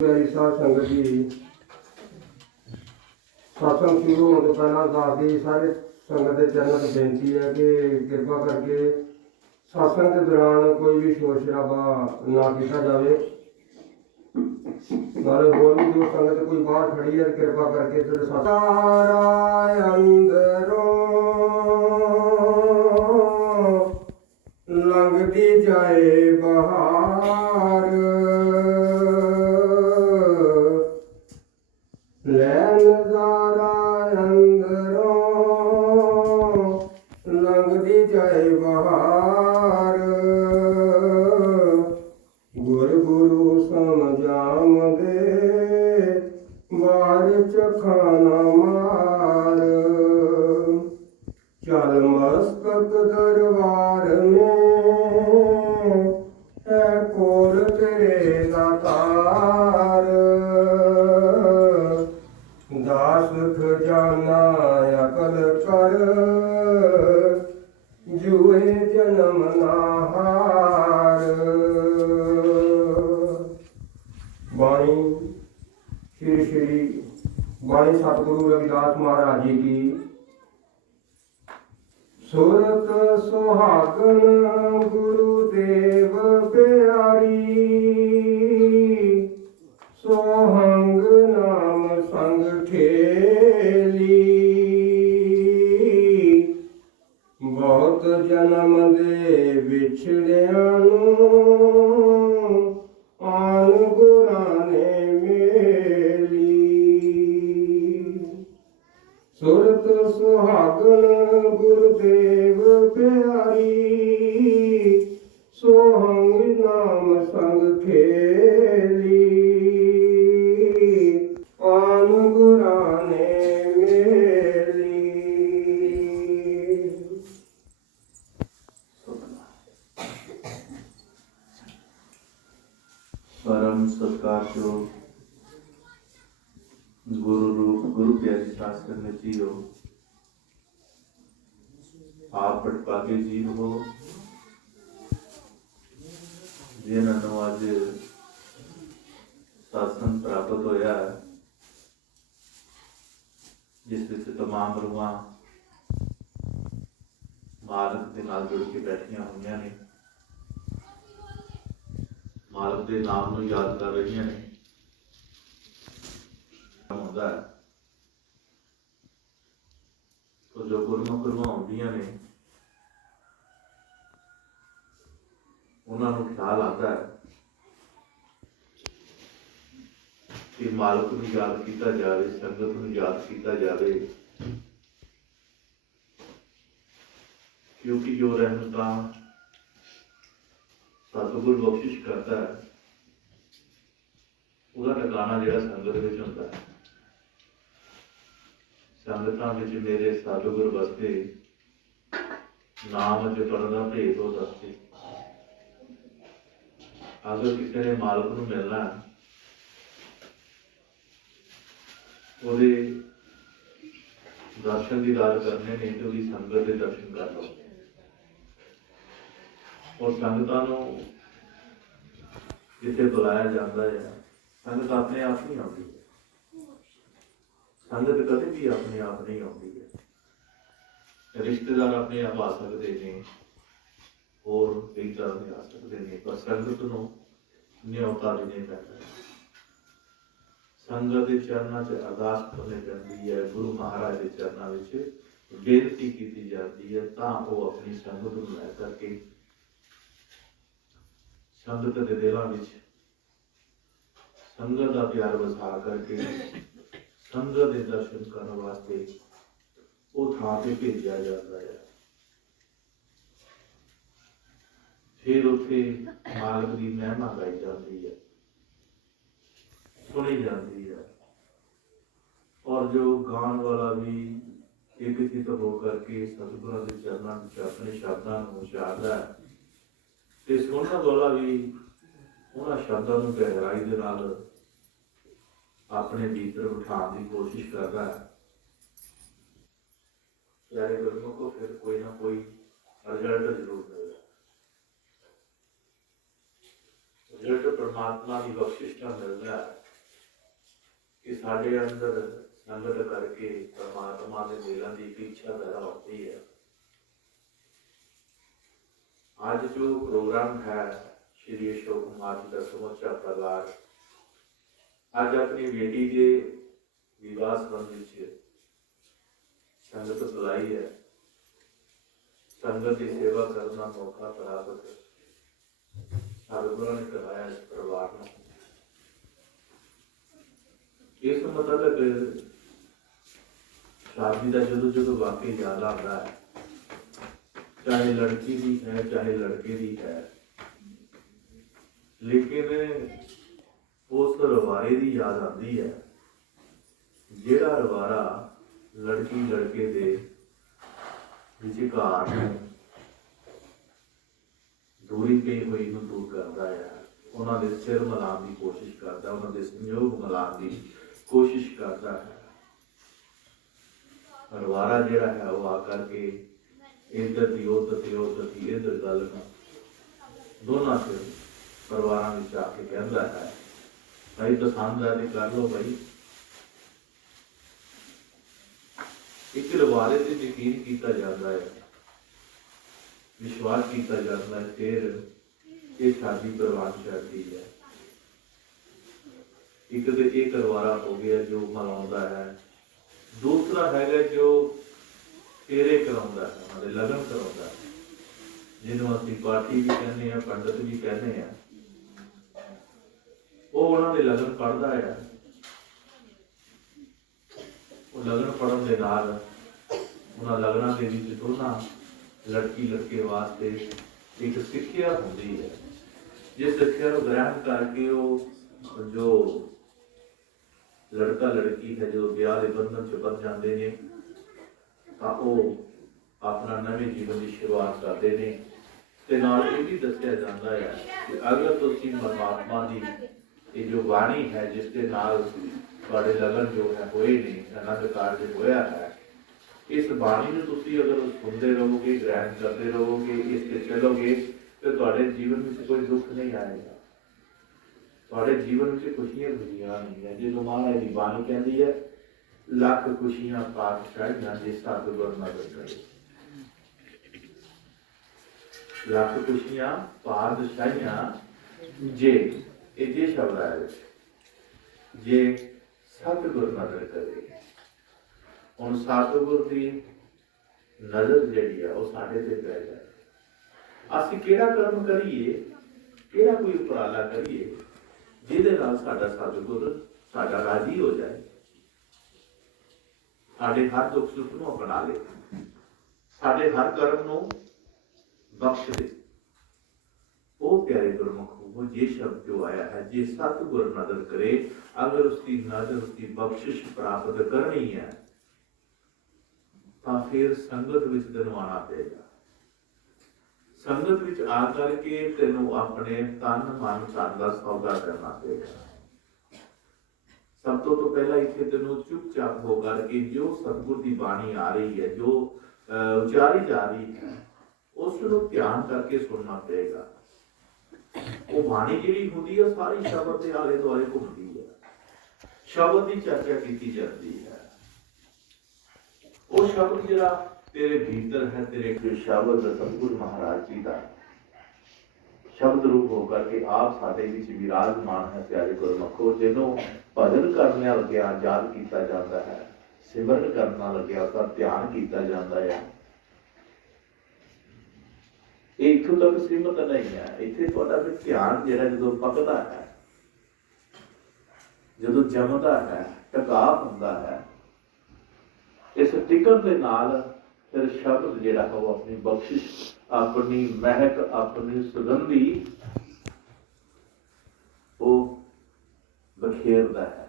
प्यारी साध संगत जी, सत्संग शुरू होने तो पहला दादी सारे संगत के चरणों से बेनती है कि कृपा करके सत्संग के दौरान कोई भी शोर शराबा ना किया जाए। नाले होर भी जो संगत कोई बाहर खड़ी है कृपा करके अंदरों लंघती जाए बहार नजारा अंदरों लंघती जाए बहार गुर गुरु समझाम दे बार चखाना मार चल मस्तक दरबार में है कोर तेरे दातार दास खजाना अकल कर जुए जन्म नाहार। बाणी श्री श्री बाणी सतगुरु रविदास महाराज जी की। सुरत सुहागन गुरुदेव प्यारी सोहंग नाम संग खेली बहुत जन्म दे विछड़िया आन गुरां ने मेली सुरत सुहागन गुरुदेव प्यारी सोहंग नाम संग खेली आन गुरां ने मेली। परम सत्कार जो गुरु रूप गुरु प्यारी शास्त्र में जियो आप पटपागे जीव हो जिन्होंने अज सत्संग प्राप्त होया जिस विच तमाम रूहां मालक के नाल जुड़ के बैठिया हुई ने मालक के नाम को याद कर रही ने होंदा है तो जो गुरमुख गुरमाउंदियां ने उन्होंने ख्याल आता है कि मालक को याद किया जाए संगत को याद किया जाए क्योंकि जो रहमतां सतगुर बख्शिश करता है उसका ठिकाना जिहड़ा संगत विच हुंदा है। संगतां विच मेरे सतगुर वसते नाम च पढ़दा भेद हो दसते। अगर किसी ने मालक नूं मिलना ਉਹਦੇ दर्शन दीदार करने ने तो भी संगत के दर्शन कर लो और संगतां नूं जिथे बुलाया जाता है संगत अपने आप नहीं आती संगत कभी भी अपने आप नहीं आती है। रिश्तेदार अपने आप आ सकते हैं और कई तरह के आ सकते हैं पर संगत नूं न्योता देने पैंदा है। संगत के चरणों से अरदास करनी पैंदी है गुरु महाराज के चरणों में बेनती की जाती है तां वो अपनी संगत नूं लै करके संगत के दिलों में संगत का प्यार वसा करके संगत के दर्शन करने वास्ते वो थां ते भेजा जाता है। फिर उत्थे मालक की महिमा गाई जाती है सुनी जाती है और जो गान वाला भी एक चित होकर के सतगुरु के चरणों में अपने शब्दों को उचारदा है ते सुनने वाला भी उन्होंने शब्दों को गहराई दे नाल अपने भीतर बिठाने की कोशिश करता है। प्यारे गुरमुख को फिर कोई ना कोई रिजल्ट जरूर मिलेगा। रिजल्ट परमात्मा की बख्शिश का मिलता है। कि साढ़े अंदर संगत करके परमात्मा के मिलन की एक इच्छा पैदा होती है। आज जो प्रोग्राम है श्री अशोक कुमार जी का समुचा परिवार आज अपनी बेटी के विवाह संबंधी संगत बुलाई है। संगत की सेवा करना मौका प्राप्त सतगुरु ने कराया इस परिवार में। इस मतलब शादी का जो जो वाकई याद आता है, चाहे लड़की भी है चाहे लड़के भी है, लेकिन उस रवारे की याद आती है जेड़ा रवारा लड़की लड़के दे विचकार दूरी पई हुई नूं दूर करता है, उन्होंने सिर मिलाने की कोशिश करता है, उन्होंने संयोग मिलाने की कोशिश करता है। रवारा जिहड़ा है वो आकर के इधर दी उधर दी इधर गल दोनों से परिवार में आके कहता है भाई पसंद है तो कर लो भाई। एक रवारे से यकीन किया जाता है, विश्वास किया जाता है, फिर ये शादी करवा जाती है। एक तो एक रवारा हो गया जो मनाता है, दूसरा है जो फेरे कराता है, उन्होंने लगन कराता है, जिन्होंने असं पाठी भी कहने हैं पंडित भी कहने हैं। वो उन्होंने लगन पढ़ता है, वो लगन पढ़न के नाल उन्होंने लगना के विच दोनों लड़की लड़के वास्ते एक सिक्ख्या होती है, जिस सिक्ख्या को ग्रहण करके वो जो लड़का लड़की है जो ब्याह के बंधन च बंध जाते हैं तो वो अपना नवे जीवन की शुरुआत करते हैं। ते नाल ये भी दस्सिया जाता है कि अगर तुसीं परमात्मा की ये जो वाणी है जिसके नाल तुहाडे लगन जो है होए नहीं, आनंद कारज होया है, इस बाणी में तुसी अगर सुनते रहोगे, ग्रहण करते रहोगे, इससे चलोगे तो तुहाडे जीवन में कोई दुख नहीं आएगा, तुहाडे जीवन में खुशियां खुशियां नहीं है। जो महाराज की बाणी कहती है लख खुशियां पातशाहियां जिस सतगुर नगर करे, लख खुशियां पातशाहियां जे ये शब्द है जे सतगुर नगर करे। ਹੁਣ सतगुर की नजर जी है वो साढ़े ते पै जाए, ਅਸੀਂ ਕਿਹੜਾ कर्म करिए, ਕਿਹੜਾ कोई उपराला करिए ਜਿਹਦੇ ਨਾਲ ਸਾਡਾ सतगुर ਸਾਡਾ राजी हो जाए, ਸਾਡੇ हर दुख सुख ਨੂੰ अपना ले, ਸਾਡੇ हर कर्म ਨੂੰ बख्श दे। वो प्यारे गुरमुख वो ये शब्द जो आया है जे सतगुर नजर करे, अगर उसकी नजर उसकी बख्शिश प्राप्त करनी है तो फिर संगत विच तैनूं आना पेगा। संगत विच आ करके तैनूं अपने तन मन धन दा सौदा करना पेगा। सब तो पहला इत्थे तैनूं चुपचाप हो करके जो सतगुर की बाणी आ रही है, जो उचारी जा रही है, उसनूं ध्यान करके सुनना पेगा। वो बाणी जिहड़ी हुंदी है सारी शब्द के आले दुआले घूमती है, शब्द की चर्चा की जाती है। वो शब्द जिहड़ा तेरे भीतर है, तेरे जो शब्द सतगुरु महाराज जी का शब्द रूप होकर के आप साडे विच विराजमान है। प्यारे गुरमुखो जिन्हों भजन करने लग्या याद किया जाता है, सिमरन करना लग्या तो ध्यान किया जाता है। ये इत्थों तक सीमित नहीं है, इत्थे तुहाडा भी ध्यान जिहड़ा जदों पकदा है, जदों जमदा है, टका हुंदा है, इस टिकट के नाल फिर शब्द जिहड़ा वो अपनी बख्शिश, अपनी महक, अपनी सुगंधी वो बखेरदा है।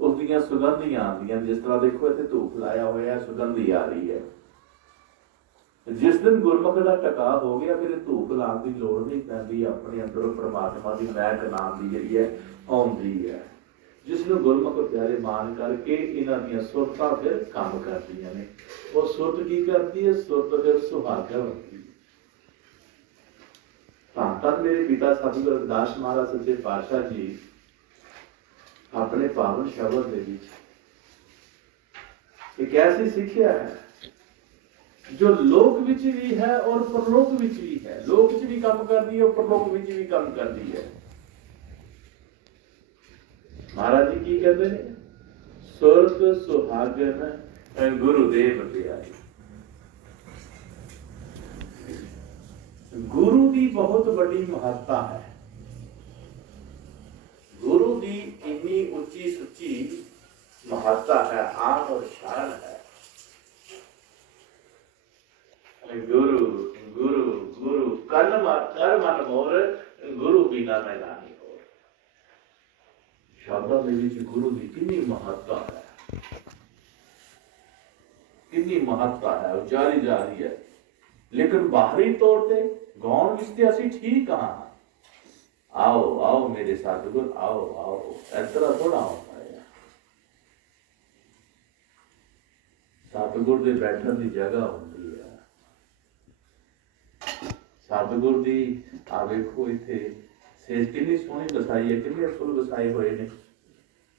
उसदियां सुगंधियां आंदियां, जिस तरह देखो इत्थे धूप लाया होया सुगंधी आ रही है। जिस दिन गुरमुख का टका हो गया फिर धूप लाने की लोड़ नहीं पैंदी, अपने अंदरों परमात्मा की महक नाम की जिहड़ी है आउंदी है। जिसनों गुरमुख प्यारे मान करके इन्हां दीयां सुरतां फिर काम करदियां ने। वो सुरत की करती है, सुरत फिर सुहागा बनती है। धन धन मेरे पिता सतगुरु रविदास महाराज सच्चे पातशाह जी अपने पावन शब्द दे विच एक ऐसी सिक्ख्या है जो लोक विच भी है और परलोक विच भी है। लोक विच भी काम करती है और परलोक विच भी काम करती है। महाराज जी की कहते हैं, सुरत सुहागन गुरुदेव प्यारी। गुरु की बहुत बड़ी महत्ता है। गुरु की इतनी ऊंची सुची महत्ता है, आन और शान है। गुरु गुरु गुरु कर मन मोर, गुरु बिना मैं नहीं हो। शब्दों के विच गुरु की कितनी महत्ता है, कितनी महत्ता है, उजारी जा रही है। लेकिन बाहरी तौर पे गौण विच असी ठीक हाँ, आओ आओ मेरे सतगुर आओ आओ, इस तरह थोड़ा होता है। सतगुर दे बैठन की जगह होती है। सतगुर दी आ वेखो इत्थे सेज कितनी सोहनी बसाई है, कितने फुल बसाए हुए ने,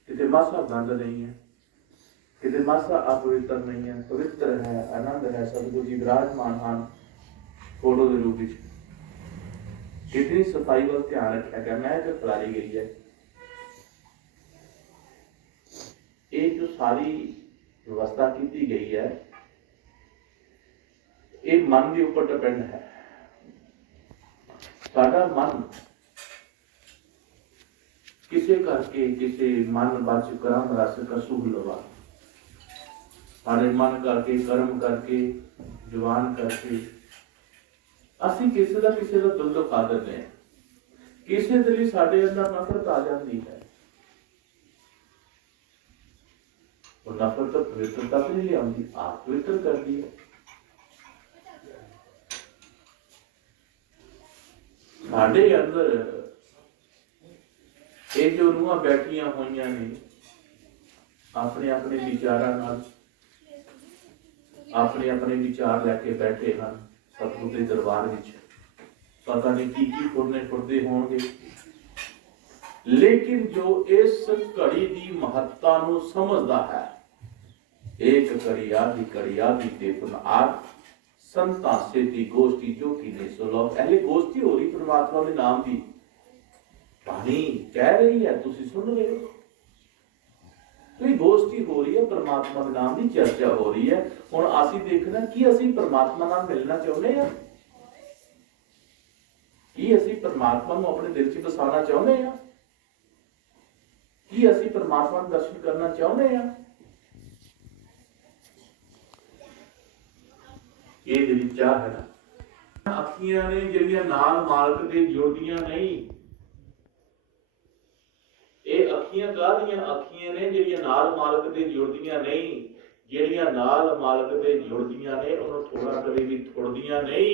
किते मासा गंद नहीं है, किते मासा अपवित्र नहीं है, पवित्र है, आनंद है। सतगुरु जी विराजमान हैं फोटो के रूप में। कितनी सफाई वाल ध्यान रखा गया, मैं जो फैलाई गई है। ये जो सारी व्यवस्था की गई है, ये मन के ऊपर डिपेंड है। साडा मन किसे करके किसे मन बच कर्म रस कसू लवा, सारे मन करके कर्म करके जुबान करके ਅਸੀਂ ਕਿਸੇ ਦਾ ਦਿਲ ਦੁਖਾ ਦਿੰਦੇ ਹਾਂ। ਕਿਸੇ ਦੇ ਲਈ ਸਾਡੇ ਅੰਦਰ ਨਫ਼ਰਤ ਆ ਜਾਂਦੀ ਹੈ। ਉਹ ਨਫ਼ਰਤ ਪਵਿੱਤਰਤਾ ਨਹੀਂ ਲਿਆਉਂਦੀ, ਆਪ ਪਵਿੱਤਰ ਕਰਦੀ ਹੈ। ਸਾਡੇ ਅੰਦਰ ਇਹ ਜੋ ਰੂਹਾਂ ਬੈਠੀਆਂ ਹੋਈਆਂ ਨੇ, ਆਪਣੇ ਆਪਣੇ ਵਿਚਾਰਾਂ ਨਾਲ ਆਪਣੇ ਆਪਣੇ ਵਿਚਾਰ ਲੈ ਕੇ ਬੈਠੇ ਹਨ सतगुरु के दरबार विच। पता नहीं की फुरने फुरदे होंगे, लेकिन जो इस घड़ी की महत्ता नूं समझदा है, एक घड़ी आदि ते पुनार संतां सेती गोष्ठी जो कि ने सुलो। पहले गोष्ठी हो रही परमात्मा के नाम की, बाणी कह रही है, तुसी सुन रहे हो। कोई गोष्ठी हो रही है, परमात्मा के नाम की चर्चा हो रही है। हुण असीं देखना कि असीं परमात्मा नाल मिलना चाहुंदे हां, कि असीं परमात्मा नूं अपने दिल च बसाना चाहुंदे हां, कि असीं परमात्मा नूं दर्शन करना चाहुंदे हां। ये जेहड़ी चाह है ना, अखियां ने जिहड़ियां नाल मालक दे जुड़दियां नहीं। ਇਹ ਅੱਖੀਆਂ ਕਾਹਦੀਆਂ ਅੱਖੀਆਂ ਨੇ ਜਿਹੜੀਆਂ ਨਾਲ ਮਾਲਕ ਦੇ ਜੁੜਦੀਆਂ ਨਹੀਂ, ਜਿਹੜੀਆਂ ਨਾਲ ਮਾਲਕ ਦੇ ਜੁੜਦੀਆਂ ਨੇ ਉਹਨੂੰ ਥੋੜਾ ਕਦੇ ਵੀ ਥੋੜਦੀਆਂ ਨਹੀਂ।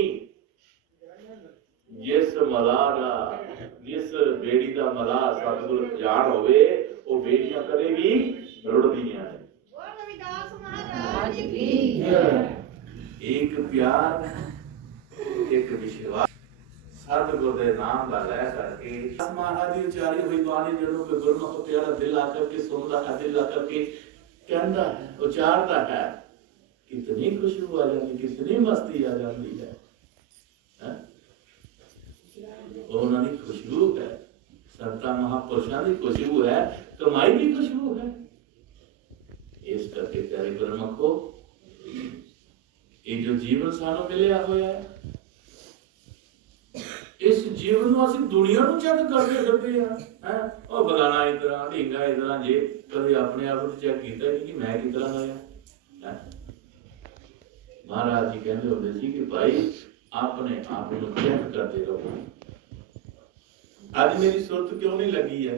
ਜਿਸ ਮਲਾਹ ਦਾ, ਜਿਸ ਬੇੜੀ ਦਾ ਮਲਾਹ ਸਤਿਗੁਰ ਜਾਣ ਹੋਵੇ, ਉਹ ਬੇੜੀਆਂ ਕਦੇ ਵੀ ਰੁੜਦੀਆਂ ਨਹੀਂ। ਰਵਿਦਾਸ ਮਹਾਰਾਜ ਕੀ ਇੱਕ ਪਿਆਰ, ਇੱਕ ਵਿਸ਼ਵਾਸ सतगुरु के नाम का लै करके महाराज की उचारी हुई बाणी जो गुरमुख प्यारा दिल आकर के सुनता है, दिल आकर के कहता है, उचारता है, कितनी खुशबू आ जाती, कितनी मस्ती आ जाती है। उन्होंने खुशबू है, संता महापुरुषों की खुशबू है, कमाई की खुशबू है। इस करके प्यारे गुरमुखो, ये जो जीवन सानू मिलिया होया है, इस जीवन में असं दुनिया को चेक करते फिरते हैं। और फलाना इस तरह, ढींगा इस तरह, जे कभी अपने आप को चेक किया नहीं कि मैं किस तरह का है। महाराज जी कहते होते सी कि भाई अपने आप को चेक करते रहो। आज मेरी सुरत क्यों नहीं लगी है,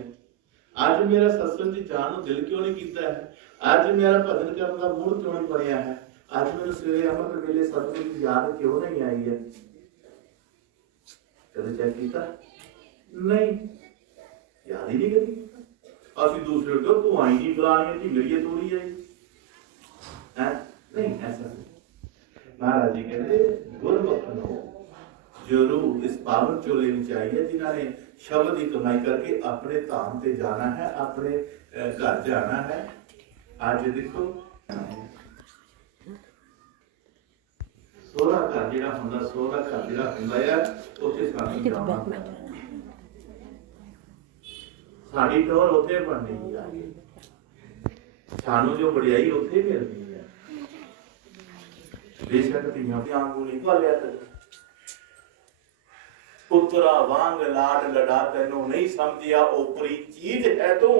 आज मेरा सत्संग की जान दिल क्यों नहीं किया है, आज मेरा भजन करने का मूड क्यों नहीं बनया है, आज मेरे सवेरे अमृत वेले सतगुरु की याद क्यों नहीं आई है। कदे चेक किया नहीं, याद ही नहीं करी। असि दूसरे को तू आई नहीं बुलानी जी, मेरी थोड़ी आई है, नहीं ऐसा नहीं। महाराज जी कहते गुरमुख नो जो रूह इस पावन चोले में चाहिए, जिन्होंने शब्द की कमाई करके अपने धाम से जाना है, अपने घर जाना है। आज देखो सोहरा घर जिहड़ा हुंदा, सोहरा घर जिहड़ा हुंदा यार, उत्थे सानूं जाना पैंदा। साडी टोर उत्थे बननी है, सानूं जो वडियाई उत्थे मिलनी है। बेशक धीआं भी आंगू नहीं पालिया कर, पुत्रा वांग लाड लड़ा तेनू नहीं समझिया, ओपरी चीज है तू।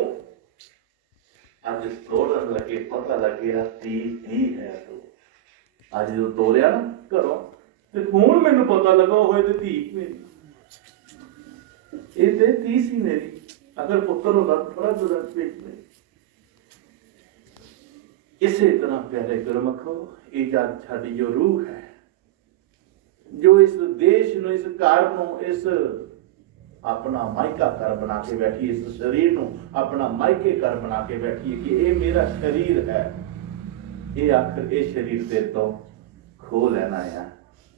अज तोड़न लगे पता लगे धी है तू। अज जो तोड़िया ना घरों, ते हुण मैनू पता लगा होए ते धी मेरी, ये ते धी सी मेरी। अगर पुत्र होता थोड़ा जुदा पेट में। इसी तरह प्यारे गुरमुखो, ये जब साडी जो रूह है, जो इस देश नूं, इस घर नूं, इस अपना मायका घर बना के बैठी, इस शरीर नूं अपना मायके घर बना के बैठी है कि ये मेरा शरीर है, ये आखिर ये शरीर तेरे तो खो लेना है,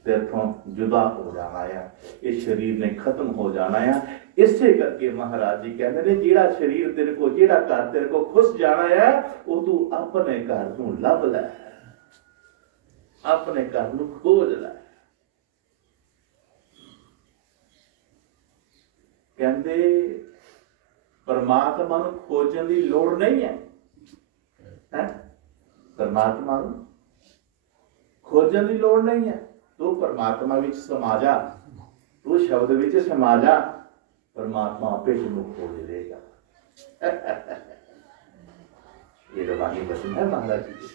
तेरे तो जुदा हो जाना है, इस शरीर ने खत्म हो जाना है। इसे करके महाराज जी कहते हैं, जेड़ा शरीर तेरे को, जेड़ा घर तेरे को खुश जाना है, वो तू अपने घर नूं लभ लै, अपने घर नूं खोज लै। कहते परमात्मा नूं खोजण दी लोड़ नहीं है, परमात्मा नूं खोजण दी लोड़ नहीं है। तू परमात्मा विच समा जा, तू शब्द विच समा जा, परमात्मा आपे तैनूं खोज लेगा। ये रवानी वचन है महाराज जी की।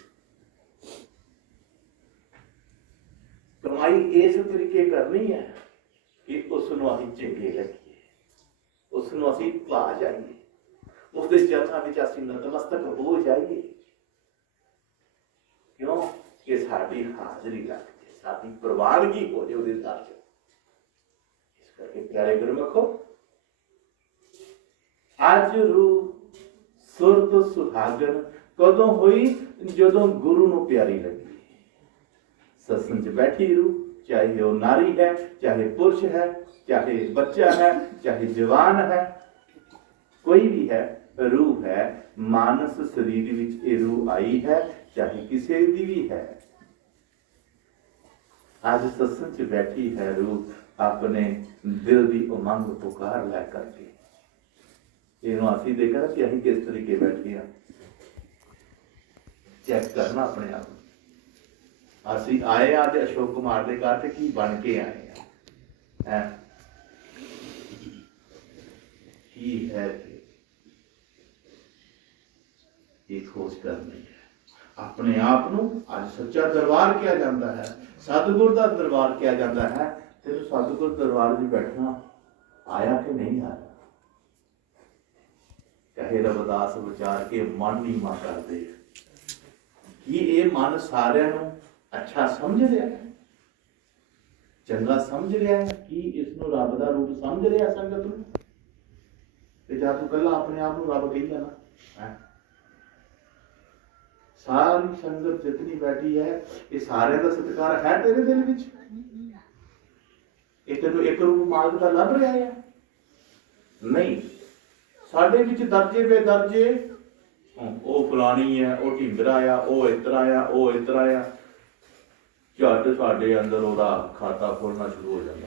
कमाई इस तरीके करनी है कि उसनूं असीं चंगे लगिए, उसनूं असीं भा जाइए, उसके चरनां विच असीं नतमस्तक हो जाइए। क्यों कि साडी हाजरी लग जाए, साडी प्रवानगी हो जाए उसदे दर च। इस करके प्यारे गुरमुखो, अज रूह सुरत सुहागन कदों हुई, जदों गुरु नूं प्यारी लगी। सत्संग च बैठी रूह, चाहे वो नारी है, चाहे पुरुष है, चाहे बच्चा है, चाहे जवान है, कोई भी है, रूह है। मानस शरीर विच ये रूह आई है, चाहे किसी दी भी है। आज सत्संग च बैठी है रूह, अपने दिल की उमंग पुकार लै करके। इन्हों असीं देखना कि असीं किस तरीके बैठे हैं, चेक करना अपने आप। असीं आए हैं ते अशोक कुमार के घर ते की बन के आए हैं, की है ये खोज करनी है अपने आप नूं। अज सच्चा दरबार किया जाता है, सतगुर का दरबार किया जाता है। तेरे सतगुर दरबार में बैठना आया कि नहीं आया? चाहे रविदास विचार के मन नीवा कर दे कि ये मन सारिਆਂ ਨੂੰ अच्छा समझ रहा है, चंगा समझ रहा है, कि इसनों रब का रूप समझ रहा संगत नूं, ते जा तू कल्ला अपने आप नूं रब कही जाना। सारी संगत जितनी बैठी है, ये सारे का सत्कार है तेरे दिल विच? ये तेनों एक रूप मार्ग का लभ रहा है? नहीं। साडे विच दर्जे बेदर्जे, ओ फलानी है, ओ ढिंगरा आ, ओ इतरा आ, ओ इतरा आ, झट साडे अंदर ओदा खाता खोलना शुरू हो जाता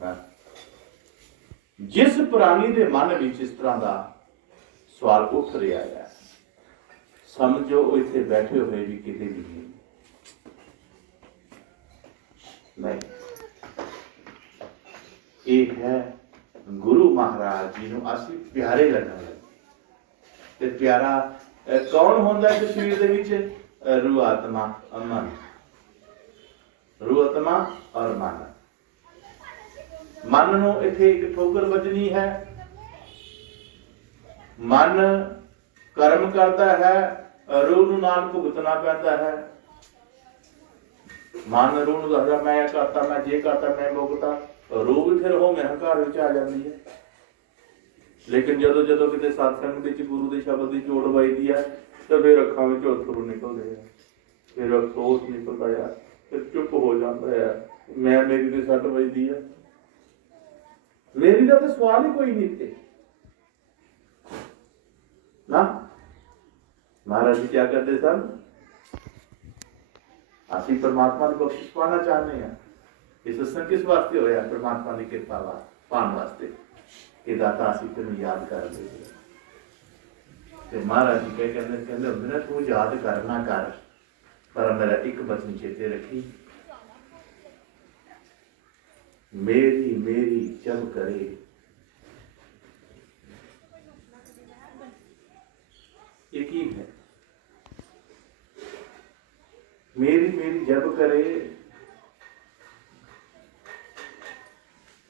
है। जिस प्राणी दे मन विच इस तरह का सवाल उठ रहा है, समझो वो इत्थे बैठे हुए भी किते भी नहीं। एक है गुरु महाराज जी नूं असीं प्यारे लगन लगे। ते प्यारा कौन होंदा है शरीर दे विच? रूह आत्मा मन, रूह आत्मा और मन। मन नूं इत्थे एक ठोकर वजनी है। मन कर्म करता है, रूह नूं नाल भुगतना पैंदा है। मन रूह नूं दसदा मैं ये करता, मैं जे करता, मैं भुगता, रूह भी फिर हो मैं हंकार विच आ जाती है। लेकिन जदों जदों किते सत्संग विच गुरु दे शब्द की चोट वजदी है, तो फिर अखां विचों अथरू निकलदे हैं, फिर अफसोस निकलता है, फिर चुप हो जाता है। मेरी तो सट बजती है, मेरी का तो सवाल ही कोई नहीं थे ना। महाराज जी क्या करते सन, ਅਸੀਂ परमात्मा की बख्शिश पाना चाहते हैं। इस सत्संग किस वास्ते होया, परमात्मा की कृपा पाने वास्ते कि दाता ਅਸੀਂ ਤੈਨੂੰ याद कर दे। ਤੇ महाराज जी कहते ਹੁੰਦੇ ਨਾ, तू याद करना कर पर मेरा एक बचन चेते रखी, मेरी मेरी जब करे। एक ही है, मेरी मेरी जब करे,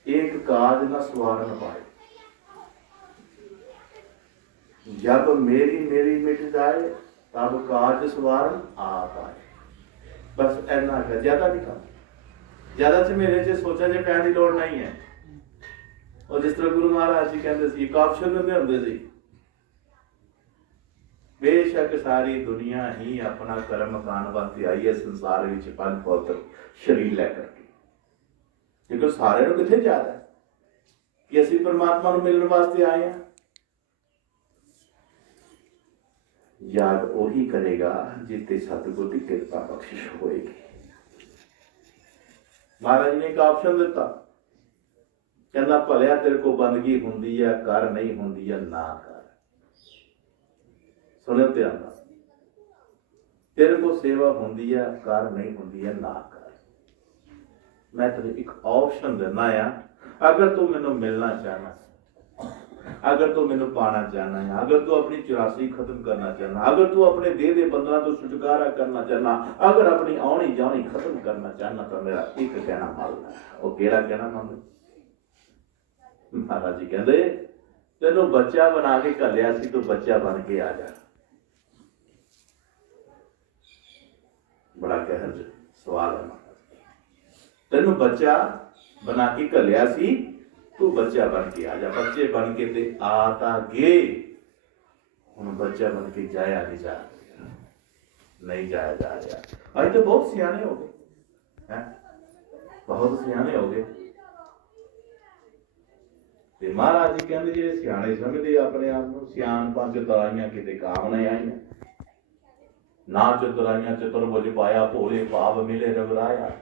एक काज न सवार न पाए। जब मेरी मेरी मिट जाए तब काज सवार आ पाए। बस इन्ना है, ज्यादा नहीं काम, ज्यादा च मेरे च सोचा जे पैन की लोड़ नहीं है। और जिस तरह गुरु महाराज जी कहते सी, एक ऑप्शन दिंदे हुंदे सी, बेशक सारी दुनिया ही अपना कर्म खान वास्ते आई है संसार विच पंज भौतिक शरीर लैकर के, लेकिन सारे नूं कित्थे जाना है कि असीं परमात्मा नूं मिलण वास्ते आए हैं। याद वही करेगा जिते सतगुर की कृपा बख्शिश होएगी। महाराज ने एक ऑप्शन दिता, कहना भलिया तेरे को बंदगी हुंदी है कर, नहीं हुंदी है ना कर। सुनो ध्यान नाल, तेरे को सेवा हुंदी है कर, नहीं हुंदी है ना कर। मैं तेरे एक ऑप्शन देना है, अगर तू मैनू मिलना चाहना, अगर तू मैनू पाना चाहना है, अगर तू अपनी 84 खत्म करना चाहना, अगर तू अपने देह दे बंधना तो छुटकारा करना चाहना, अगर अपनी आउणी जानी खत्म करना चाहना, तो मेरा एक कहना मानना है। वो केड़ा कहना मानना? महाराज जी कहते तेनू बच्चा बना के घलिया सी, तू बच्चा बन के आ जा। बड़ा गहन सवाल है। तेनू बच्चा बना के घलिया सी, तू बच्चा बन के आ जा। बच्चे बन के ते आता गए, हुण बच्चा बन के जाया नहीं जा रहा, नहीं जाया जा रहा। अज तो बहुत सियाने हो गए हैं, बहुत सियाने हो गए। महाराज जी कहते जे सियाने समझते अपने आप को, सियाणपां चतुराइयां किते काम नहीं आईयां। ना चतुराइयां चतुर्भुज पाया, भोले भाव मिले रघुराया।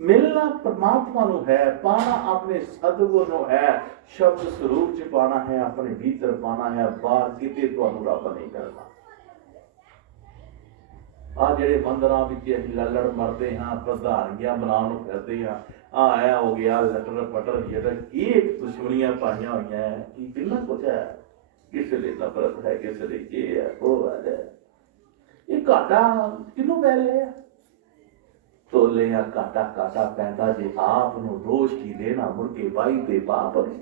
मिलना परमात्मा नूं है, पाना अपने सतगुर नूं है, शब्द स्वरूप च पाना है, अपने भीतर पाना है, बाहर किते तुहानूं रब नहीं करना। आ जिहड़े मंदिरां विच असीं लल्लड़ मरदे हां, प्रधानियां बनाउण फिरदे हां, आ ऐ हो गया लटर पटर, जेड़ा की दुश्मनियां पाईयां होईयां है, की किन्ना कुछ है, किसे दे नफरत है, किसे दे ये है वो है। ये घाटा किन्नू पै रहा है? तोले या घाटा घाटा पैंदा जे आप नूं दोष की देना, मुड़ के बाई दे बाप ने।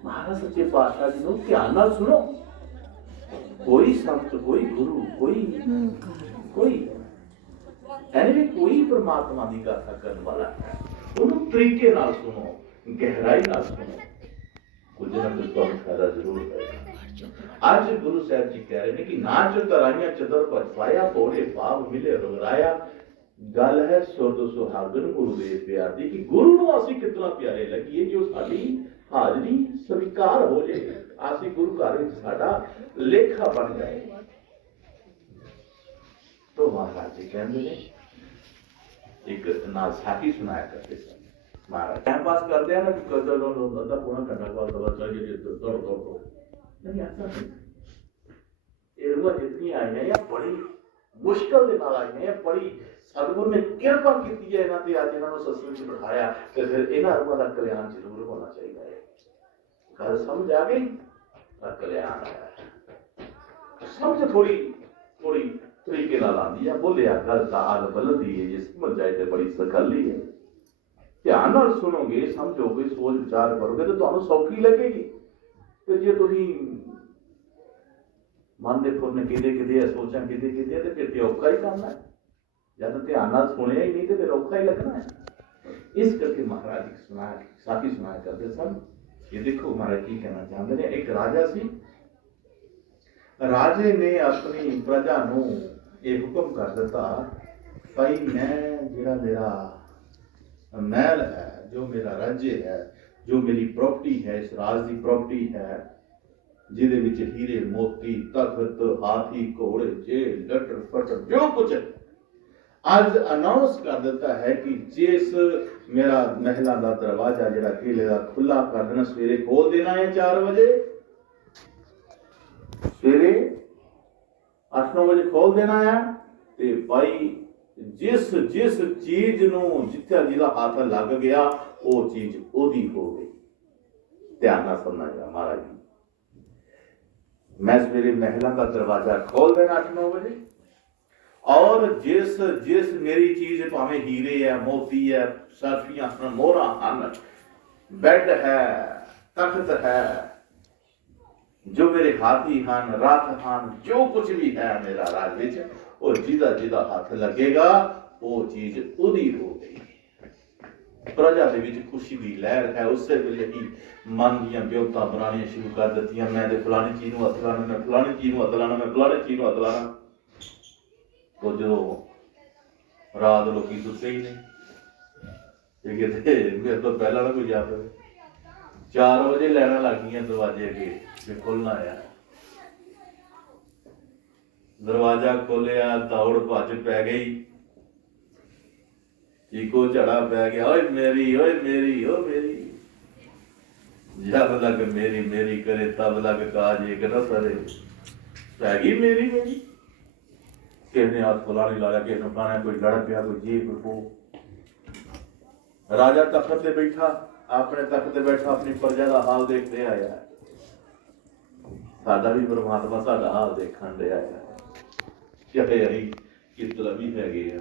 महाराज सच्चे पातशाह जी नूं ध्यान नाल सुनो। कोई संत, कोई गुरु, कोई एनवी कोई परमात्मा की गाथा करने वाला है, उन्होंने तरीके नाल सुनो, गहराई नाल सुनो, कुछ ना कुछ तो फायदा जरूर होगा। आज गुरु साहब जी कह रहे हैं कि ना चतुराइयां चतुर पाया, भोले भाव मिले रघुराया। गल है सुरद सुहागन गुरुदेव प्यार दी, कि गुरु नूं असीं कितना प्यारे लगिए, जो साडी हाजरी स्वीकार हो जाए, असीं गुरु घर विच साडा लेखा बन जाए। तो महाराज जी कहते हैं, एक नाल साखी सुनाया करते थे महाराज। टाइम पास करते हैं ना, अद्धा पौना घंटा बाद दवा चाहिए दौड़ दौड़ नहीं, ऐसा नहीं। ये रुआ जितनी आई है, या बड़ी मुश्किल के नाल आई है, बड़ी सतगुर ने कृपा की है इन्हां ते, अज इन्हां नूं सत्संग च बिठाया, ते फिर इन्हां रुआ दा कल्याण जरूर होना चाहिए है। गल समझ आ गई? कल्याण है, समझ थोड़ी थोड़ी तरीके नाल आंदी है। बोलिया गल ता अग बलदी है, जे समझ जाए तो बड़ी सखली है। ध्यान नाल सुनोगे, समझोगे, सोच विचार करोगे तो तुहानूं सौखी लगेगी। तो जे तुसीं मन दे फुरने किते किते सोचां किते किते, तो फिर औखा ही काम है। जब ध्यान नाल सुनिया ही नहीं तो फिर औखा ही लगना है। इस करके महाराज जी सुनाया, साखी सुनाया करते सन। ये देखो महाराज जी कहना चाहते हैं, एक राजा सी, राजे ने अपनी प्रजा नूं ਇਹ ਹੁਕਮ ਕਰ ਦਿੱਤਾ ਭਾਈ ਮੈਂ ਜਿਹੜਾ ਮੇਰਾ ਮਹਿਲ ਹੈ, ਜੋ ਮੇਰਾ ਰਾਜ੍य ਹੈ, ਜੋ ਮੇਰੀ ਪ੍ਰਾਪਰਟੀ ਹੈ, ਇਸ ਰਾਜ ਦੀ ਪ੍ਰਾਪਰਟੀ ਹੈ, ਜਿਹਦੇ ਵਿੱਚ ਹੀਰੇ ਮੋਤੀ ਤਖਤ ਹਾਥੀ ਘੋੜੇ ਜੇ ਲਟਰ ਪਟਰ ਜੋ ਕੁਝ ਹੈ, ਅੱਜ ਅਨਾਉਂਸ ਕਰ ਦਿੱਤਾ ਹੈ ਕਿ ਜਿਸ ਮੇਰਾ ਮਹਿਲਾਂ ਦਾ ਦਰਵਾਜ਼ਾ ਜਿਹੜਾ ਕਿਲੇ ਦਾ ਖੁੱਲਾ ਕਰ ਦੇਣਾ, ਸਵੇਰੇ ਖੋਲ ਦੇਣਾ ਹੈ 4 ਵਜੇ, ਸਵੇਰੇ 8-9 ਵਜੇ ਖੋਲ ਦੇਣਾ ਹੈ। ਤੇ ਭਾਈ ਜਿਸ ਚੀਜ਼ ਨੂੰ ਜਿੱਥੇ ਜਿਹਦਾ ਹੱਥ ਲੱਗ ਗਿਆ ਉਹ ਚੀਜ਼ ਉਹਦੀ ਹੋ ਗਈ। ਧਿਆਨ ਨਾਲ ਸੁਣਨਾ ਹੈ ਮਹਾਰਾਜ ਜੀ, ਮੈਂ ਸਵੇਰੇ ਮਹਿਲਾਂ ਦਾ ਦਰਵਾਜ਼ਾ ਖੋਲ ਦੇਣਾ 8-9 ਵਜੇ, ਔਰ ਜਿਸ ਮੇਰੀ ਚੀਜ਼ ਭਾਵੇਂ ਹੀਰੇ ਹੈ, ਮੋਤੀ ਹੈ, ਸਰਫੀਆਂ ਹਨ, ਮੋਹਰਾਂ ਹਨ, ਬੈੱਡ ਹੈ, ਤਖਤ ਹੈ, ਜੋ ਮੇਰੇ ਹਾਥੀ ਹਨ, ਰੱਥ ਹਨ, ਜੋ ਕੁਝ ਵੀ ਹੈ ਮੇਰਾ ਰਾਜ ਵਿੱਚ, ਉਹ ਜਿਹਦਾ ਹੱਥ ਲੱਗੇਗਾ ਉਹ ਚੀਜ਼ ਉਹਦੀ ਹੋ ਗਈ। ਪ੍ਰਜਾ ਦੇ ਵਿੱਚ ਖੁਸ਼ੀ ਦੀ ਲਹਿਰ ਹੈ। ਉਸੇ ਵੇਲੇ ਹੀ ਮਨ ਦੀਆਂ ਵਿਉਂਤਾਂ ਬਣਾਉਣੀਆਂ ਸ਼ੁਰੂ ਕਰ ਦਿੱਤੀਆਂ। ਮੈਂ ਤੇ ਫਲਾਣੀ ਚੀਜ਼ ਨੂੰ ਹੱਥ ਲਾਣਾ, ਮੈਂ ਫਲਾਣੀ ਚੀਜ਼ ਨੂੰ ਹੱਥ ਲਾਣਾ, ਮੈਂ ਫਲਾਣੀ ਚੀਜ਼ ਨੂੰ ਹੱਥ ਲਾਣਾ। ਉਹ ਜਦੋਂ ਰਾਤ ਲੋਕੀ ਸੁੱਤੇ ਹੀ ਨਹੀਂ, ਇਹ ਕਿਤੇ ਮੇਰੇ ਤੋਂ ਪਹਿਲਾਂ ਨਾ ਕੋਈ ਜਾ ਪਵੇ। 4 ਵਜੇ ਲੈਣਾ ਲੱਗ ਗਈਆਂ ਦਰਵਾਜ਼ੇ ਅੱਗੇ ਤੇ ਖੋਲ੍ਹਣਾ ਆ। ਦਰਵਾਜ਼ਾ ਖੋਲਿਆ, ਦੌੜ ਭੱਜ ਪੈ ਗਈ, ਇੱਕੋ ਝੜਾ ਪੈ ਗਿਆ, ਓਏ ਮੇਰੀ, ਓਏ ਮੇਰੀ, ਓ ਮੇਰੀ। ਜਬ ਲਗ ਮੇਰੀ ਮੇਰੀ करे तब लग काज एक न सरे। पै गई मेरी मेरी। किसी ने हाथ फलाने ला लिया, किसी ने फलाने, कोई लड़ पिया, कोई जी कोई वो। राजा तख्त से बैठा, अपने तख्त से बैठा अपनी प्रजा का हाल देखते आया। साडा भी परमात्मा साडा हाल देखण दे आया। चाहे असीं किस तरह भी हैगे आ,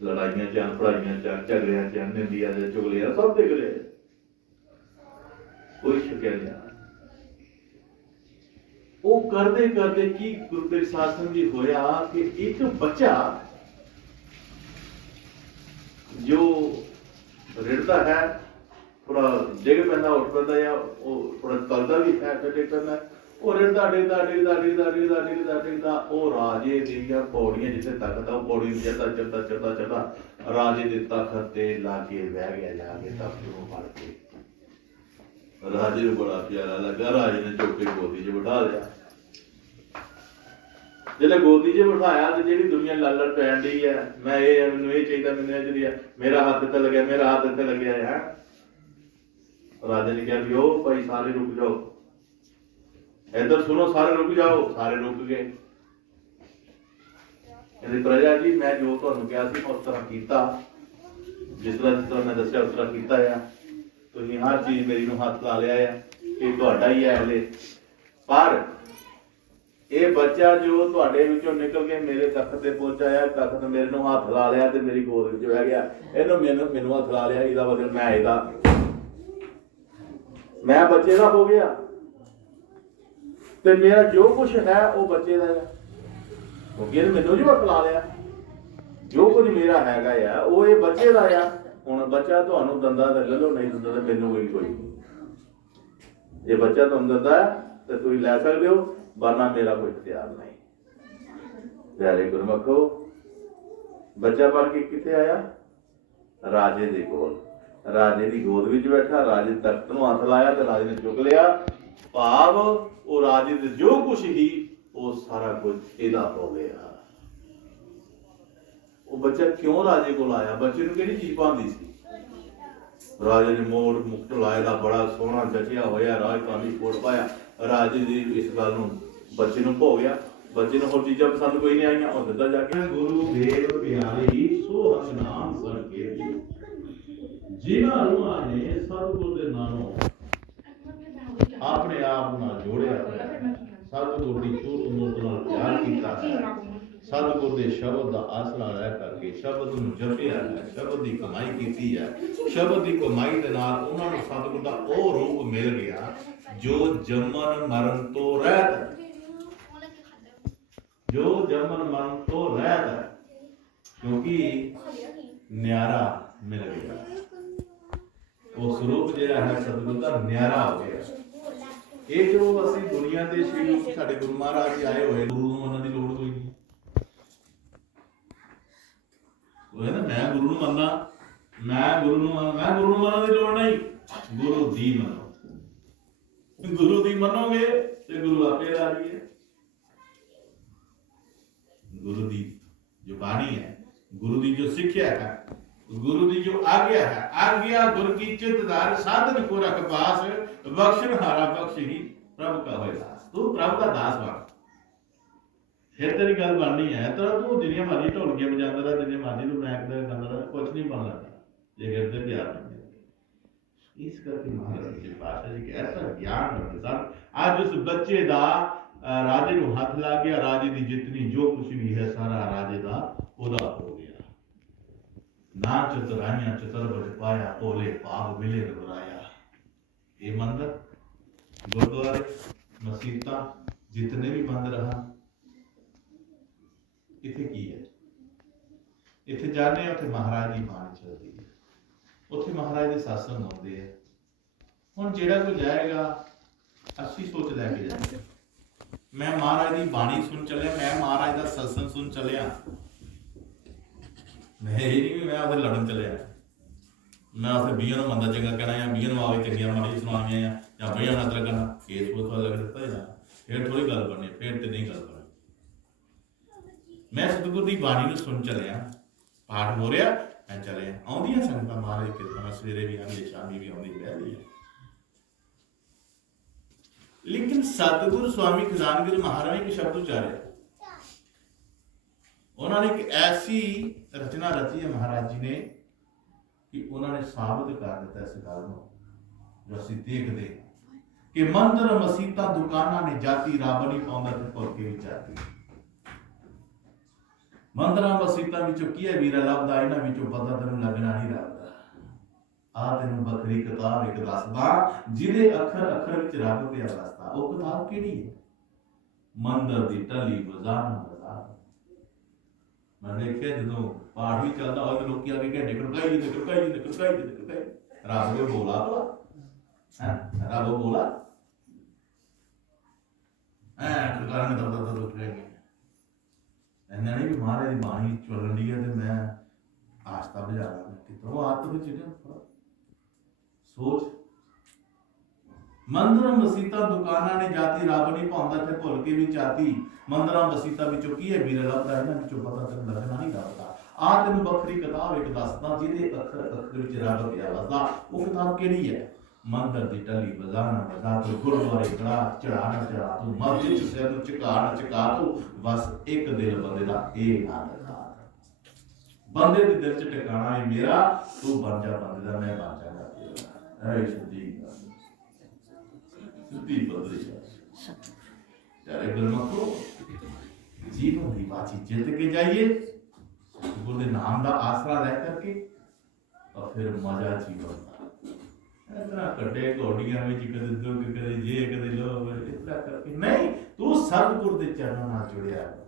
लड़ाइयां चाह, पढ़ाइयां चाह, झगड़ियां चाह, निंदियां चाह, चुगलियां सब देख रहे, कोई छुपिया नहीं। वो करते करते की गुरु तेग शासन जी होया कि एक बच्चा जो रिड़ता है, थोड़ा डिग पैंदा, उठ पैंदा, या थोड़ा चलता भी है, फिर डिग पैंदा, वो रिड़दा डिगदा डिगदा डिगदा डिगदा डिगदा डिगदा वो राजे दी पौड़ियां जिथे तखत है, पौड़ी चढ़ता चढ़ता चढ़ता चढ़ता राजे दे तखत ते लाके बह गया, जाके तख्त नूं फड़ के। राजे नूं बड़ा प्यारा लगा, राजे ने चुक के गोदी च बिठा लिया। जिहड़े गोदी च बिठाया ते जिहड़ी दुनिया ललड़ पैण दी है, मैं ये मैनूं ये चाहिदा, मैनूं ये चाहिदा, मेरा हाथ इत्थे लग्या, मेरा हाथ इत्थे लग्या है। राजे ने कहा भी ओ भाई सारे रुक जाओ, इधर सुनो, सारे रुक जाओ। सारे रुक गए। कहते प्रजा जी मैं जो तुहानूं कहा सी उस तरह कीता, जिस तरह मैं दस्सिया उस तरह कीता है। तुसीं हर चीज मेरी नूं हत्थ ला लिया है, ये तुहाडा ही है हले, पर ये बच्चा जो तुहाडे विचों निकल के मेरे तख्त ते पहुंचाया, तख्त मेरे नूं हत्थ ला लिया ते मेरी गोद विच बह गया, इहनूं मैनूं हत्थ ला लिया, इहदा मतलब मैं इहदा, मैं बच्चे दा हो गया ते मेरा जो कुछ है वो बच्चे दा है, क्योंकि इहने मैनूं जो हत्थ ला लिया, जो कुछ मेरा हैगा है वो ये बच्चे दा है। हुण बच्चा तुहानूं दंदा ते ले लो, नहीं दंदा ते मैनूं कोई नहीं। जे बच्चा तुहानूं दंदा है ते तुसीं लै सकदे हो, वरना मेरा कोई इख्तियार नहीं। प्यारे गुरमखो, बच्चा बन के कित्थे आया? राजे दे कोल, राजे दी गोद विच बैठा, राजे तख्त नूं हत्थ लाया ते राजे ने चुक लिया। भाव वो राजे दे जो कुछ ही वो सारा कुछ इहदा हो गया। वो बच्चा क्यों राजे कोल आया? बच्चे नूं किहड़ी चीज भांदी सी? राजे ने मोड़ मुकुट लाए दा, बड़ा सोहना जचिया होया, राजपाली कोट पाया। राजे दी इस गल नूं बच्चे नूं भो गया। बच्चे नूं होर चीज़ां पसंद कोई नहीं आईयां, और दिता जाके गुरु देव प्यारी सो हसनाम करके जिन्हां रूहां ने सतगुर दे नालों अपने आप नाल जोड़िया होया, सतगुर दी चूत मूत नाल प्यार कीता है, सतगुर दे शब्द दा आसरा रह करके शब्द नूं जपिया है, शब्द दी कमाई कीती है। शब्द दी कमाई दे नाल उन्हां नूं सतगुर दा ओ रूप मिल गया जो जमन मरण तो रहत है, जो जमन मरण तो रहत है, क्योंकि न्यारा मिल गया। वो स्वरूप जिहड़ा है सतगुर दा न्यारा हो गया। ਇਹ ਜੋ ਅਸੀਂ ਦੁਨੀਆ ਦੇ ਸ਼੍ਰੀ ਸਾਡੇ ਗੁਰੂ ਮਹਾਰਾਜ ਜੀ ਆਏ ਹੋਏ, ਗੁਰੂ ਨੂੰ ਮੰਨਣ ਦੀ ਲੋੜ ਕੋਈ ਨਹੀਂ। ਉਹ ਕਹਿੰਦਾ ਮੈਂ ਗੁਰੂ ਨੂੰ ਮੰਨਦਾ, ਮੈਂ ਗੁਰੂ ਨੂੰ ਮੰਨਣ ਦੀ ਲੋੜ ਨਹੀਂ, ਗੁਰੂ ਦੀ ਮੰਨੋ। ਗੁਰੂ ਦੀ ਮੰਨੋਗੇ ਤੇ ਗੁਰੂ ਆਪੇ ਰਾਜੀ ਹੈ। गुरु दी जो बाणी है, गुरु दी जो शिक्षा है, गुरु दी जो आज्ञा है, आज्ञा गुरु की चित्तदार साधन को रख पास, बख्शन हारा बख्श ही प्रभु का होए दास। तू प्रभु का दास बन, फिर तेरी गल बननी है। तो तू जिन्नियां मर्जी ढोलकियां बजांदा रह, जिन्ने मर्जी तू मैक दे गांदा रह, कुछ नहीं बन लगदा जे गिरदे प्यार नहीं। इस करके महाराज जी पातशाह जी ऐसा ज्ञान रखते सन। आज उस बच्चे दा राजे ਨੂੰ ਹੱਥ ਲੱਗ ਗਿਆ, ਰਾਜੇ ਦੀ ਜਿਤਨੀ ਜੋ ਕੁਝ ਵੀ ਹੈ ਸਾਰਾ ਰਾਜੇ ਦਾ ਉਹਦਾ ਹੋ ਗਿਆ। ਨਾ ਚਤੁਰਾਈਆਂ ਚਤੁਰ ਬਚ ਪਾਇਆ, ਭੋਲੇ ਭਾਗ ਮਿਲੇ ਰਵਰਾਇਆ। ਇਹ ਮੰਦਰ, ਗੁਰਦੁਆਰੇ, ਮਸੀਤਾਂ ਜਿਤਨੇ ਵੀ ਮੰਦਰ ਹਨ, ਇੱਥੇ ਕੀ ਹੈ? ਇੱਥੇ ਜਾਂਦੇ ਆ, ਉੱਥੇ ਮਹਾਰਾਜ ਦੀ ਬਾਣੀ ਚੱਲਦੀ ਹੈ, ਉੱਥੇ ਮਹਾਰਾਜ ਦੇ ਸਾਸੰਗ ਆਉਂਦੇ ਆ। ਹੁਣ ਜਿਹੜਾ ਕੋਈ ਜਾਏਗਾ ਅੱਛੀ ਸੋਚ ਲੈ ਕੇ ਜਾਏ। मैं महाराज की बाणी सुन चलिया, मैं महाराज का सत्संग सुन चलिया, मैं ये नहीं मैं उसे लड़न चलिया, मैं उसे बीह मंदा चंगा कहना या बीह आवे चंगिया माड़ी सुनानिया या बीह नजर करना, केस बहुत लग दिता जाना, फिर थोड़ी गल बननी, फिर तो नहीं गल बननी। मैं सतगुरु की बाणी को सुन चलिया, पाठ हो रहा मैं चलिया, आउंदियां संगतां महाराज किरपा सवेरे भी आंदी, शामी भी आउंदी रहती है। लेकिन सतगुरु स्वामी खजानवी महाराज ने एक शब्द उचारे, उन्होंने एक ऐसी रचना रची है महाराज जी ने कि उन्होंने साबित कर दिता इस गल जो असीं देखते कि मंदिर मसीतां दुकानां ने जाति रब नहीं पाउंदा ते भुल के भी जाति। मंदिरां मसीतां विचों की है वीरा लभदा, इन्हां विचों पता तैनूं लगना नहीं रब दा। आ तैनूं बखरी किताब एक दसदा जिहदे अखर अखर विच रब पिया वसदा। वो किताब केड़ी है? मंदिर दी टली बजाना बजार। मैं देखिया जो पाठ भी चलता हो तो लोग आगे घंटे खड़काई रब को बोला भला है, रब बोला खड़काने दर उठ गए। इन्हें नहीं भी महाराज की बाणी चलन दी है, तो मैं आस्था बजा रहा कितों आत्म में चिड़िया सोच। मंदिर मसीतां दुकानां ने जाति रब नहीं पाउंदा ते भुल के भी जाति। मंदिरां मसीतां विचों की है वीर लभदा, इन्हां विचों पता तैनूं लगना नहीं रबदा। आ तैनूं बखरी किताब एक दसदा जिहदे अखर अखर विच रब पिया वसदा। वो किताब केड़ी है? मंदिर दी टली बजाना बजा तू, गुरुद्वारे कड़ा चढ़ा ना चढ़ा तू, मस्जिद च सिर झुका ना झुका तू, बस एक दिल बंदे दा ए ना दिखा। बंदे दे दिल च टिकाणा है मेरा, तू बन जा बंदे दा, मैं बन जागा तेरा। ऐ सिद्धी सिद्धि बदली प्यारे गुरमखो, जीवन की बाची जित के जाइए, गुरु के नाम का आसरा रह करके, और फिर मजा जीवन का। इतना कटे घोड़ियां में कदे दुख कदे जे कदे लो इतना करके नहीं। तू सतगुरु के चरणों नाल जुड़िया रहो,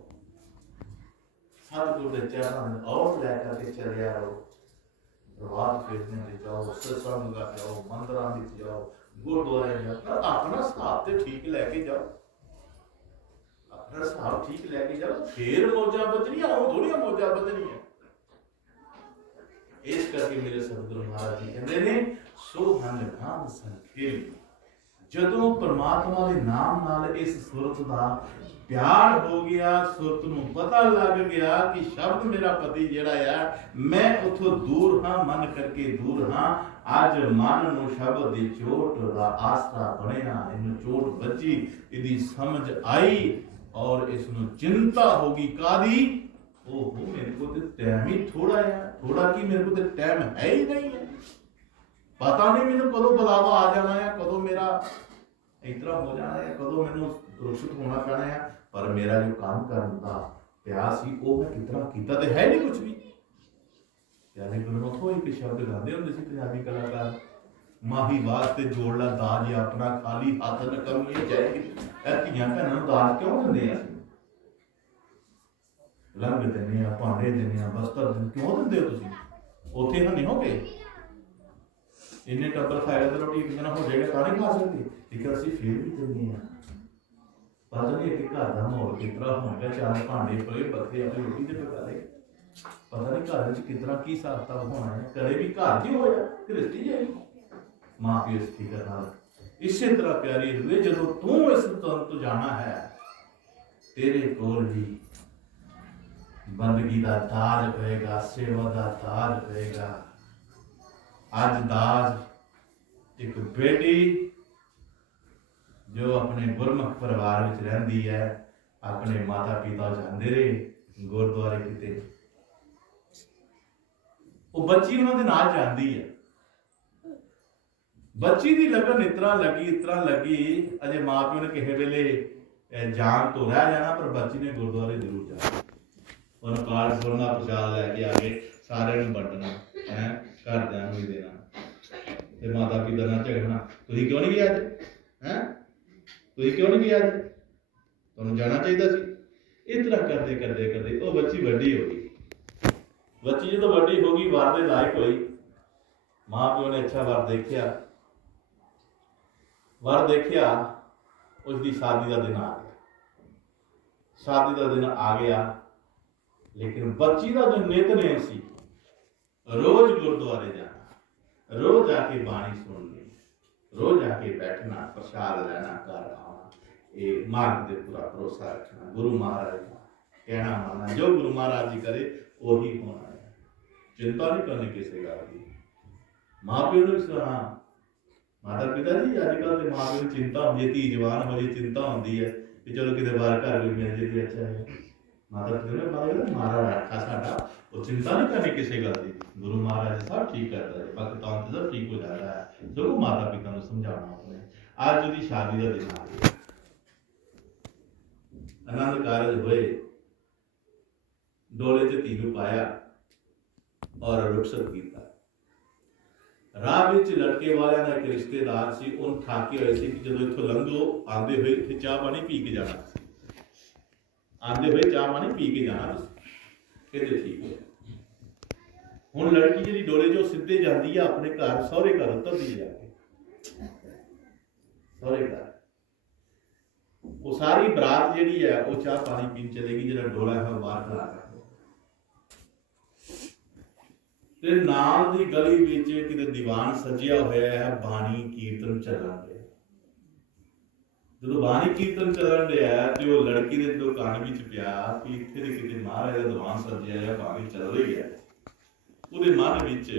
सतगुरु के चरणों में और ले करके चलिया रहो। प्रभात फेरने में जाओ, सत्संग का जाओ, मंदिरां में जाओ, गुरुद्वारे जाओ, अपना हिसाब ते ठीक लैके जाओ, अपना हिसाब ठीक लैके जाओ, फिर मौजा बचनियां, और थोड़ियां मौजा बचनियां। इस करके मेरे सतगुरु महाराज जी कहते ने सो हन नाम संखेल। ਜਦੋਂ परमात्मा के नाम नाल इस सुरत का प्यार हो गया, सुरत नूं पता लग गया कि शब्द मेरा पति जिहड़ा है मैं उथों दूर हाँ, मन करके दूर हाँ। अज मन नूं शब्द दी चोट दा आसरा बनिया, इनूं चोट बची, इहदी समझ आई और इसनूं चिंता होगी कादी। ओहो मेरे को तो टाइम ही थोड़ा है, थोड़ा की मेरे को तो टाइम है ही नहीं है। पता नहीं मैनूं कदों बुलावा आ जाना है, कदों मेरा इतना हो जाना है, कदों मैनूं रुखसत होना पैना है। पर मेरा जो काम करने का प्यास ही वो मैं कितना कीता ते है नहीं कुछ भी। प्यारे गुरमखो एक शब्द गाते होंदे सी पंजाबी कलाकार, माही वास्ते जोड़ ला दाज अपना, खाली हाथ न करूंगी जाएगी। धीआं भैणां नूं दाज क्यों दिंदे आ? लंघ दिंदे आ, भांडे दिंदे आ, बस्तर क्यों दिंदे हो तुसीं? उत्थे हन्नी हो गए इन्ने टब्बर खाएगा तो रोटी एक दिन हो जाएगा तां नहीं खा सकते, लेकिन असीं फिर भी दिंदे आ। पता नहीं कि घर का माहौल किस तरह होगा, चार भांडे पए बखरे अपनी रोटी ते पका ले। ਪਤਾ ਨਹੀਂ ਘਰ ਵਿੱਚ ਕਿਤਨਾ ਕੀ ਹਿਸਾਬ ਕਿਤਾਬ ਹੋਣਾ ਹੈ, ਕਦੇ ਵੀ ਘਰ 'ਚ ਹੀ ਹੋਇਆ ਗ੍ਰਸਤੀ ਜਾਈ ਮਾਂ ਪਿਓ ਇਸ ਫਿਕਰ ਨਾਲ। ਇਸੇ ਤਰ੍ਹਾਂ ਪਿਆਰੀ ਰੂਏ ਜਦੋਂ ਤੂੰ ਇਸ ਤਨ ਤੋਂ ਜਾਣਾ ਹੈ ਤੇਰੇ ਕੋਲ ਵੀ ਬੰਦਗੀ ਦਾ ਦਾਜ ਹੋਏਗਾ, ਸੇਵਾ ਦਾ ਦਾਜ ਹੋਏਗਾ। ਅੱਜ ਦਾਜ ਇੱਕ ਬੇਟੀ ਜੋ ਆਪਣੇ ਗੁਰਮੁਖ ਪਰਿਵਾਰ ਵਿੱਚ ਰਹਿੰਦੀ ਹੈ, ਆਪਣੇ ਮਾਤਾ ਪਿਤਾ ਜਾਂਦੇ ਰਹੇ ਗੁਰਦੁਆਰੇ ਕਿਤੇ, ਉਹ ਬੱਚੀ ਉਹਨਾਂ ਦੇ ਨਾਲ ਜਾਂਦੀ ਹੈ। ਬੱਚੀ ਦੀ ਲਗਨ ਇਸ ਤਰ੍ਹਾਂ ਲੱਗੀ ਅਜੇ ਮਾਂ ਪਿਓ ਨੇ ਕਿਸੇ ਵੇਲੇ ਜਾਨ ਤੋਂ ਰਹਿ ਜਾਣਾ, ਪਰ ਬੱਚੀ ਨੇ ਗੁਰਦੁਆਰੇ ਜ਼ਰੂਰ ਜਾਣਾ। ਉਹਨੂੰ ਕਾਰਡ ਸੁਣਨਾ, ਪ੍ਰਸ਼ਾਦ ਲੈ ਕੇ ਆ ਗਏ, ਸਾਰਿਆਂ ਨੂੰ ਵੰਡਣਾ ਹੈ, ਘਰਦਿਆਂ ਨੂੰ ਵੀ ਦੇਣਾ, ਤੇ ਮਾਤਾ ਪਿਤਾ ਨਾਲ ਝਗੜਨਾ, ਤੁਸੀਂ ਕਿਉਂ ਨਹੀਂ ਗਏ ਅੱਜ, ਹੈ ਤੁਸੀਂ ਕਿਉਂ ਨਹੀਂ ਗਏ ਅੱਜ, ਤੁਹਾਨੂੰ ਜਾਣਾ ਚਾਹੀਦਾ ਸੀ। ਇਸ ਤਰ੍ਹਾਂ ਕਰਦੇ ਕਰਦੇ ਕਰਦੇ ਉਹ ਬੱਚੀ ਵੱਡੀ ਹੋ ਗਈ। ਬੱਚੀ ਜਦੋਂ ਵੱਡੀ ਹੋ ਗਈ, ਵਰ ਦੇ ਲਾਇਕ ਹੋਈ, ਮਾਂ ਪਿਓ ਨੇ ਅੱਛਾ ਵਰ ਦੇਖਿਆ, ਉਸ ਦੀ ਸ਼ਾਦੀ ਦਾ ਦਿਨ ਆ ਗਿਆ। ਸ਼ਾਦੀ ਦਾ ਦਿਨ ਆ ਗਿਆ, ਲੇਕਿਨ ਬੱਚੀ ਦਾ ਜੋ ਨਿਤਨੇਮ ਸੀ, ਰੋਜ਼ ਗੁਰਦੁਆਰੇ ਜਾਣਾ, ਰੋਜ਼ ਜਾ ਕੇ ਬਾਣੀ ਸੁਣਨੀ, ਰੋਜ਼ ਜਾ ਕੇ ਬੈਠਣਾ, ਪ੍ਰਸ਼ਾਦ ਲੈਣਾ, ਘਰ ਆਉਣਾ, ਇਹ ਮਾਰਗ ਦੇ ਪੂਰਾ ਭਰੋਸਾ ਰੱਖਣਾ, ਗੁਰੂ ਮਹਾਰਾਜ ਦਾ ਕਹਿਣਾ ਮੰਨਣਾ, ਜੋ ਗੁਰੂ ਮਹਾਰਾਜ ਜੀ ਕਰੇ ਉਹੀ ਹੋਣਾ ਹੈ, ਚਿੰਤਾ ਨਹੀਂ ਕਰਨੀ ਕਿਸੇ ਗੱਲ ਦੀ। ਮਾਂ ਪਿਓ ਨੂੰ ਵੀ ਸੁਣਾ, ਮਾਤਾ ਪਿਤਾ ਜੀ ਅੱਜ ਕੱਲ੍ਹ ਦੇ ਮਾਂ ਪਿਓ ਨੂੰ ਚਿੰਤਾ ਹੁੰਦੀ ਹੈ, ਧੀ ਜਵਾਨ ਹੋ ਜਾਏ ਚਿੰਤਾ ਹੁੰਦੀ ਹੈ ਕਿ ਚਲੋ ਕਿਤੇ ਬਾਹਰ ਘਰ ਕੋਈ ਮਿਲ ਜੇ ਤੇ ਅੱਛਾ ਹੈ। ਮਾਤਾ ਪਿਤਾ ਨੇ ਮਹਾਰਾਜ ਰੱਖਾ ਸਾਡਾ, ਉਹ ਚਿੰਤਾ ਨਹੀਂ ਕਰਨੀ ਕਿਸੇ ਗੱਲ ਦੀ, ਗੁਰੂ ਮਹਾਰਾਜ ਸਭ ਠੀਕ ਕਰਦਾ ਹੈ, ਭਗਤਾਂ ਤੇ ਸਭ ਠੀਕ ਹੋ ਜਾਂਦਾ ਹੈ। ਸਗੋਂ ਮਾਤਾ ਪਿਤਾ ਨੂੰ ਸਮਝਾਉਣਾ ਆਪਣੇ। ਅੱਜ ਉਹਦੀ ਸ਼ਾਦੀ ਦਾ ਦਿਨ ਆ ਗਿਆ, ਆਨੰਦ ਕਾਰਜ ਹੋਏ, ਡੋਲੇ 'ਚ ਧੀ ਨੂੰ ਪਾਇਆ ਔਰ ਰੁਖਸਤ ਕੀਤਾ। ਰਾਹ ਵਿੱਚ ਲੜਕੇ ਵਾਲਿਆਂ ਦਾ ਇੱਕ ਰਿਸ਼ਤੇਦਾਰ ਸੀ, ਉਹਨੂੰ ਠਾਕੇ ਹੋਏ ਸੀ ਕਿ ਜਦੋਂ ਇੱਥੋਂ ਲੰਘੋ ਆਉਂਦੇ ਹੋਏ ਇੱਥੇ ਚਾਹ ਪਾਣੀ ਪੀ ਕੇ ਜਾਣਾ, ਆਉਂਦੇ ਹੋਏ ਚਾਹ ਪਾਣੀ ਪੀ ਕੇ ਜਾਣਾ ਤੁਸੀਂ। ਕਹਿੰਦੇ ਠੀਕ ਹੈ। ਹੁਣ ਲੜਕੀ ਜਿਹੜੀ ਡੋਲੇ 'ਚੋਂ ਸਿੱਧੇ ਜਾਂਦੀ ਆ ਆਪਣੇ ਘਰ, ਸਹੁਰੇ ਘਰ ਉਤਰਦੀ ਜਾ ਕੇ, ਸਹੁਰੇ ਘਰ ਉਹ ਸਾਰੀ ਬਰਾਤ ਜਿਹੜੀ ਹੈ ਉਹ ਚਾਹ ਪਾਣੀ ਪੀਣ ਚਲੇਗੀ, ਜਿਹੜਾ ਡੋਲਾ ਹੈ ਬਾਹਰ ਖੜਾ ਕਰ ਤੇ ਨਾਲ ਦੀ ਗਲੀ ਵਿੱਚ ਕਿਤੇ ਦੀਵਾਨ ਸਜਿਆ ਹੋਇਆ ਹੈ, ਬਾਣੀ ਕੀਰਤਨ ਚੱਲਣ ਡਿਆ। ਜਦੋਂ ਬਾਣੀ ਕੀਰਤਨ ਚੱਲਣ ਡਿਆ ਤੇ ਉਹ ਲੜਕੀ ਦੇ ਜਦੋਂ ਕੰਨ ਵਿੱਚ ਪਿਆ ਕਿ ਇੱਥੇ ਦੇ ਕਿਤੇ ਮਹਾਰਾਜ ਦਾ ਦੀਵਾਨ ਸਜਿਆ ਹੈ, ਬਾਣੀ ਚੱਲ ਰਹੀ ਹੈ, ਉਹਦੇ ਮਨ ਵਿੱਚ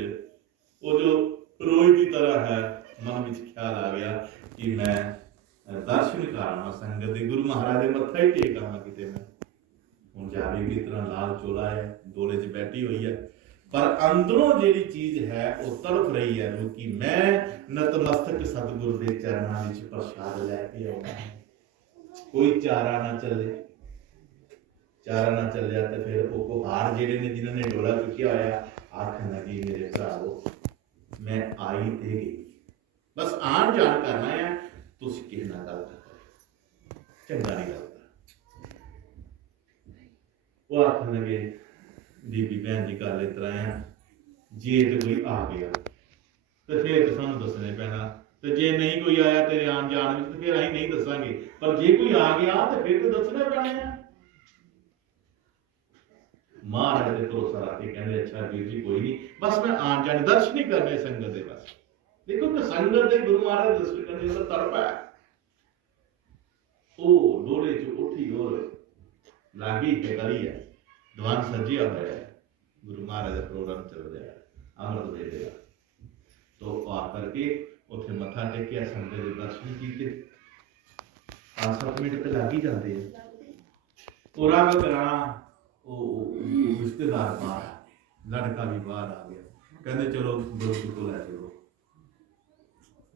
ਉਹ ਜੋ ਰੋਜ਼ ਦੀ ਤਰ੍ਹਾਂ ਹੈ, ਮਨ ਵਿੱਚ ਖਿਆਲ ਆ ਗਿਆ ਕਿ ਮੈਂ ਦਰਸ਼ਨ ਕਰਾਂ ਸੰਗਤ ਦੇ, ਗੁਰੂ ਮਹਾਰਾਜ ਦੇ ਮੱਥਾ ਹੀ ਟੇਕ ਆਵਾਂ ਕਿਤੇ ਮੈਂ। ਹੁਣ ਜਾਵੇਗੀ ਇਸ ਤਰ੍ਹਾਂ ਲਾਲ ਚੋਲਾ ਹੈ, ਡੋਲੇ 'ਚ ਬੈਠੀ ਹੋਈ ਹੈ, ਪਰ ਅੰਦਰੋਂ ਜਿਹੜੀ ਚੀਜ਼ ਹੈ ਉਹ ਤੜਫ ਰਹੀ ਹੈ ਕਿ ਮੈਂ ਨਤਮਸਤਕ ਸਤਿਗੁਰ ਦੇ ਚਰਨਾਂ ਵਿੱਚ ਪ੍ਰਸ਼ਾਦ ਲੈ ਕੇ ਆਉਣਾ। ਕੋਈ ਚਾਰਾ ਨਾ ਚੱਲਿਆ ਤੇ ਫਿਰ ਉਹ ਕੁਹਾਰ ਜਿਹੜੇ ਨੇ ਜਿਨ੍ਹਾਂ ਨੇ ਡੋਲਾ ਚੁੱਕਿਆ ਹੋਇਆ ਆਖਣ ਲੱਗੀ, ਮੇਰੇ ਭਰਾਵੋ ਮੈਂ ਆਈ ਤੇ ਗਈ, ਬਸ ਆਣ ਜਾਣ ਕਰਨਾ ਹੈ, ਤੁਸੀਂ ਕਿਸੇ ਨਾਲ ਗੱਲ ਨਾ ਕਰੋ, ਚੰਗਾ ਨਹੀਂ ਲੱਗਦਾ। ਉਹ ਆਖਣ ਲੱਗੇ, ਬੀਬੀ ਭੈਣ ਜੀ ਗੱਲ ਇਸ ਤਰ੍ਹਾਂ ਆ, ਜੇ ਤੇ ਕੋਈ ਆ ਗਿਆ ਤੇ ਫਿਰ ਤਾਂ ਸਾਨੂੰ ਦੱਸਣੇ ਪੈਣਾ, ਤੇ ਜੇ ਨਹੀਂ ਕੋਈ ਆਇਆ ਤੇਰੇ ਆਉਣ ਜਾਣ ਵਿੱਚ ਤੇ ਫਿਰ ਅਸੀਂ ਨਹੀਂ ਦੱਸਾਂਗੇ, ਪਰ ਜੇ ਕੋਈ ਆ ਗਿਆ ਤੇ ਫਿਰ ਤਾਂ ਦੱਸਣਾ ਪੈਣਾ ਆ। ਮਹਾਰਾਜ ਦੇ ਭਰੋਸਾ ਰੱਖ ਕੇ ਕਹਿੰਦੇ, ਅੱਛਾ ਵੀਰ ਜੀ ਕੋਈ ਨਹੀਂ, ਬਸ ਮੈਂ ਆਉਣ ਜਾਣ ਦਰਸ਼ਨ ਹੀ ਕਰਨੇ ਸੰਗਤ ਦੇ। ਬਸ ਦੇਖੋ ਕਿ ਸੰਗਤ ਦੇ ਗੁਰੂ ਮਹਾਰਾਜ ਦੇ ਦਰਸ਼ਨ ਕਰਨੇ ਦਾ ਤੜਪ ਹੈ। ਉਹ ਡੋਲੇ 'ਚ ਉੱਠੀ ਔਰ ਲਾਗੀ ਤੇ ਗਲੀ ਹੈ, ਦੀਵਾਨ ਸਜਿਆ ਹੋਇਆ ਹੈ, ਗੁਰੂ ਮਹਾਰਾਜ ਦਾ ਪ੍ਰੋਗਰਾਮ ਚੱਲ ਰਿਹਾ ਹੈ, ਅੰਮ੍ਰਿਤ ਵੇਲੇ ਦਾ। ਤੋ ਆ ਕਰਕੇ ਉੱਥੇ ਮੱਥਾ ਟੇਕਿਆ, ਸੰਗਤ ਦੇ ਦਰਸ਼ਨ ਕੀਤੇ। 5-7 ਮਿੰਟ ਤੇ ਲੱਗ ਹੀ ਜਾਂਦੇ ਆ। ਉਹ ਰੰਗ ਕਰਾਣਾ, ਉਹ ਰਿਸ਼ਤੇਦਾਰ ਬਾਹਰ ਆ, ਲੜਕਾ ਵੀ ਬਾਹਰ ਆ ਗਿਆ, ਕਹਿੰਦੇ ਚਲੋ ਗੁਰੂ ਕੋਲ ਲੈ ਚਲੋ।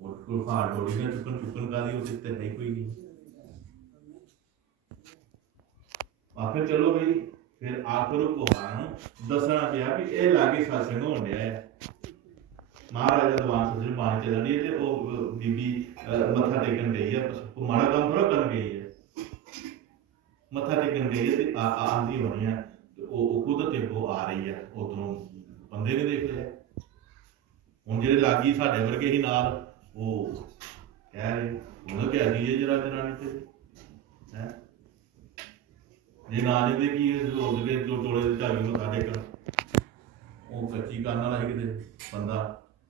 ਉਹ ਕੋਲ ਹਾਰ ਡੋਲੀ ਨਾ ਚੁੱਕਣ ਕਾਦੀ, ਉਹਦੇ ਤੇ ਨਹੀਂ ਕੋਈ ਨਹੀਂ। ਆਖਰ ਚਲੋ ਬਈ, ਫਿਰ ਆਖਰ ਉਹ ਕੁਹਾਰਾਂ ਨੂੰ ਦੱਸਣਾ ਪਿਆ ਵੀ ਇਹ ਲਾਗੇ ਸਾਸੇ ਨੂੰ ਹੋਣ ਡਿਆ ਹੈ, ਮਹਾਰਾਜ ਦਾ ਦੀਵਾਨ ਸੱਜਣ ਬਾਣੀ ਚੱਲਣ ਡਈ ਤੇ ਉਹ ਬੀਬੀ ਮੱਥਾ ਟੇਕਣ ਗਈ ਹੈ, ਉਹ ਮਾੜਾ ਕੰਮ ਥੋੜਾ ਕਰਨ ਗਈ ਹੈ, ਮੱਥਾ ਟੇਕਣ ਗਈ ਹੈ ਤੇ ਆਂਦੀ ਹੋਣੀ ਹੈ, ਉਹ ਖੁਦ ਤੇ ਉਹ ਆ ਰਹੀ ਹੈ, ਉਧਰੋਂ ਬੰਦੇ ਨੇ ਦੇਖ ਲਿਆ। ਹੁਣ ਜਿਹੜੇ ਲਾਗੀ ਸਾਡੇ ਵਰਗੇ ਹੀ ਨਾਲ, ਉਹ ਕਹਿ ਰਹੇ ਉਹਨੂੰ ਕਿਹਾ ਜੀ ਜਰਾ ਜਰਾਨੀ ਤੇ ਹੈ, ਜੇ ਨਾ ਜਾਂਦੇ ਕੀ ਉੱਡ ਕੇ ਟੋਲੇ ਦੇ ਢਾਈ ਮੱਥਾ ਟੇਕਣ, ਉਹ ਕੱਚੀ ਕਰਨ ਵਾਲਾ ਸੀ ਕਿਤੇ ਬੰਦਾ,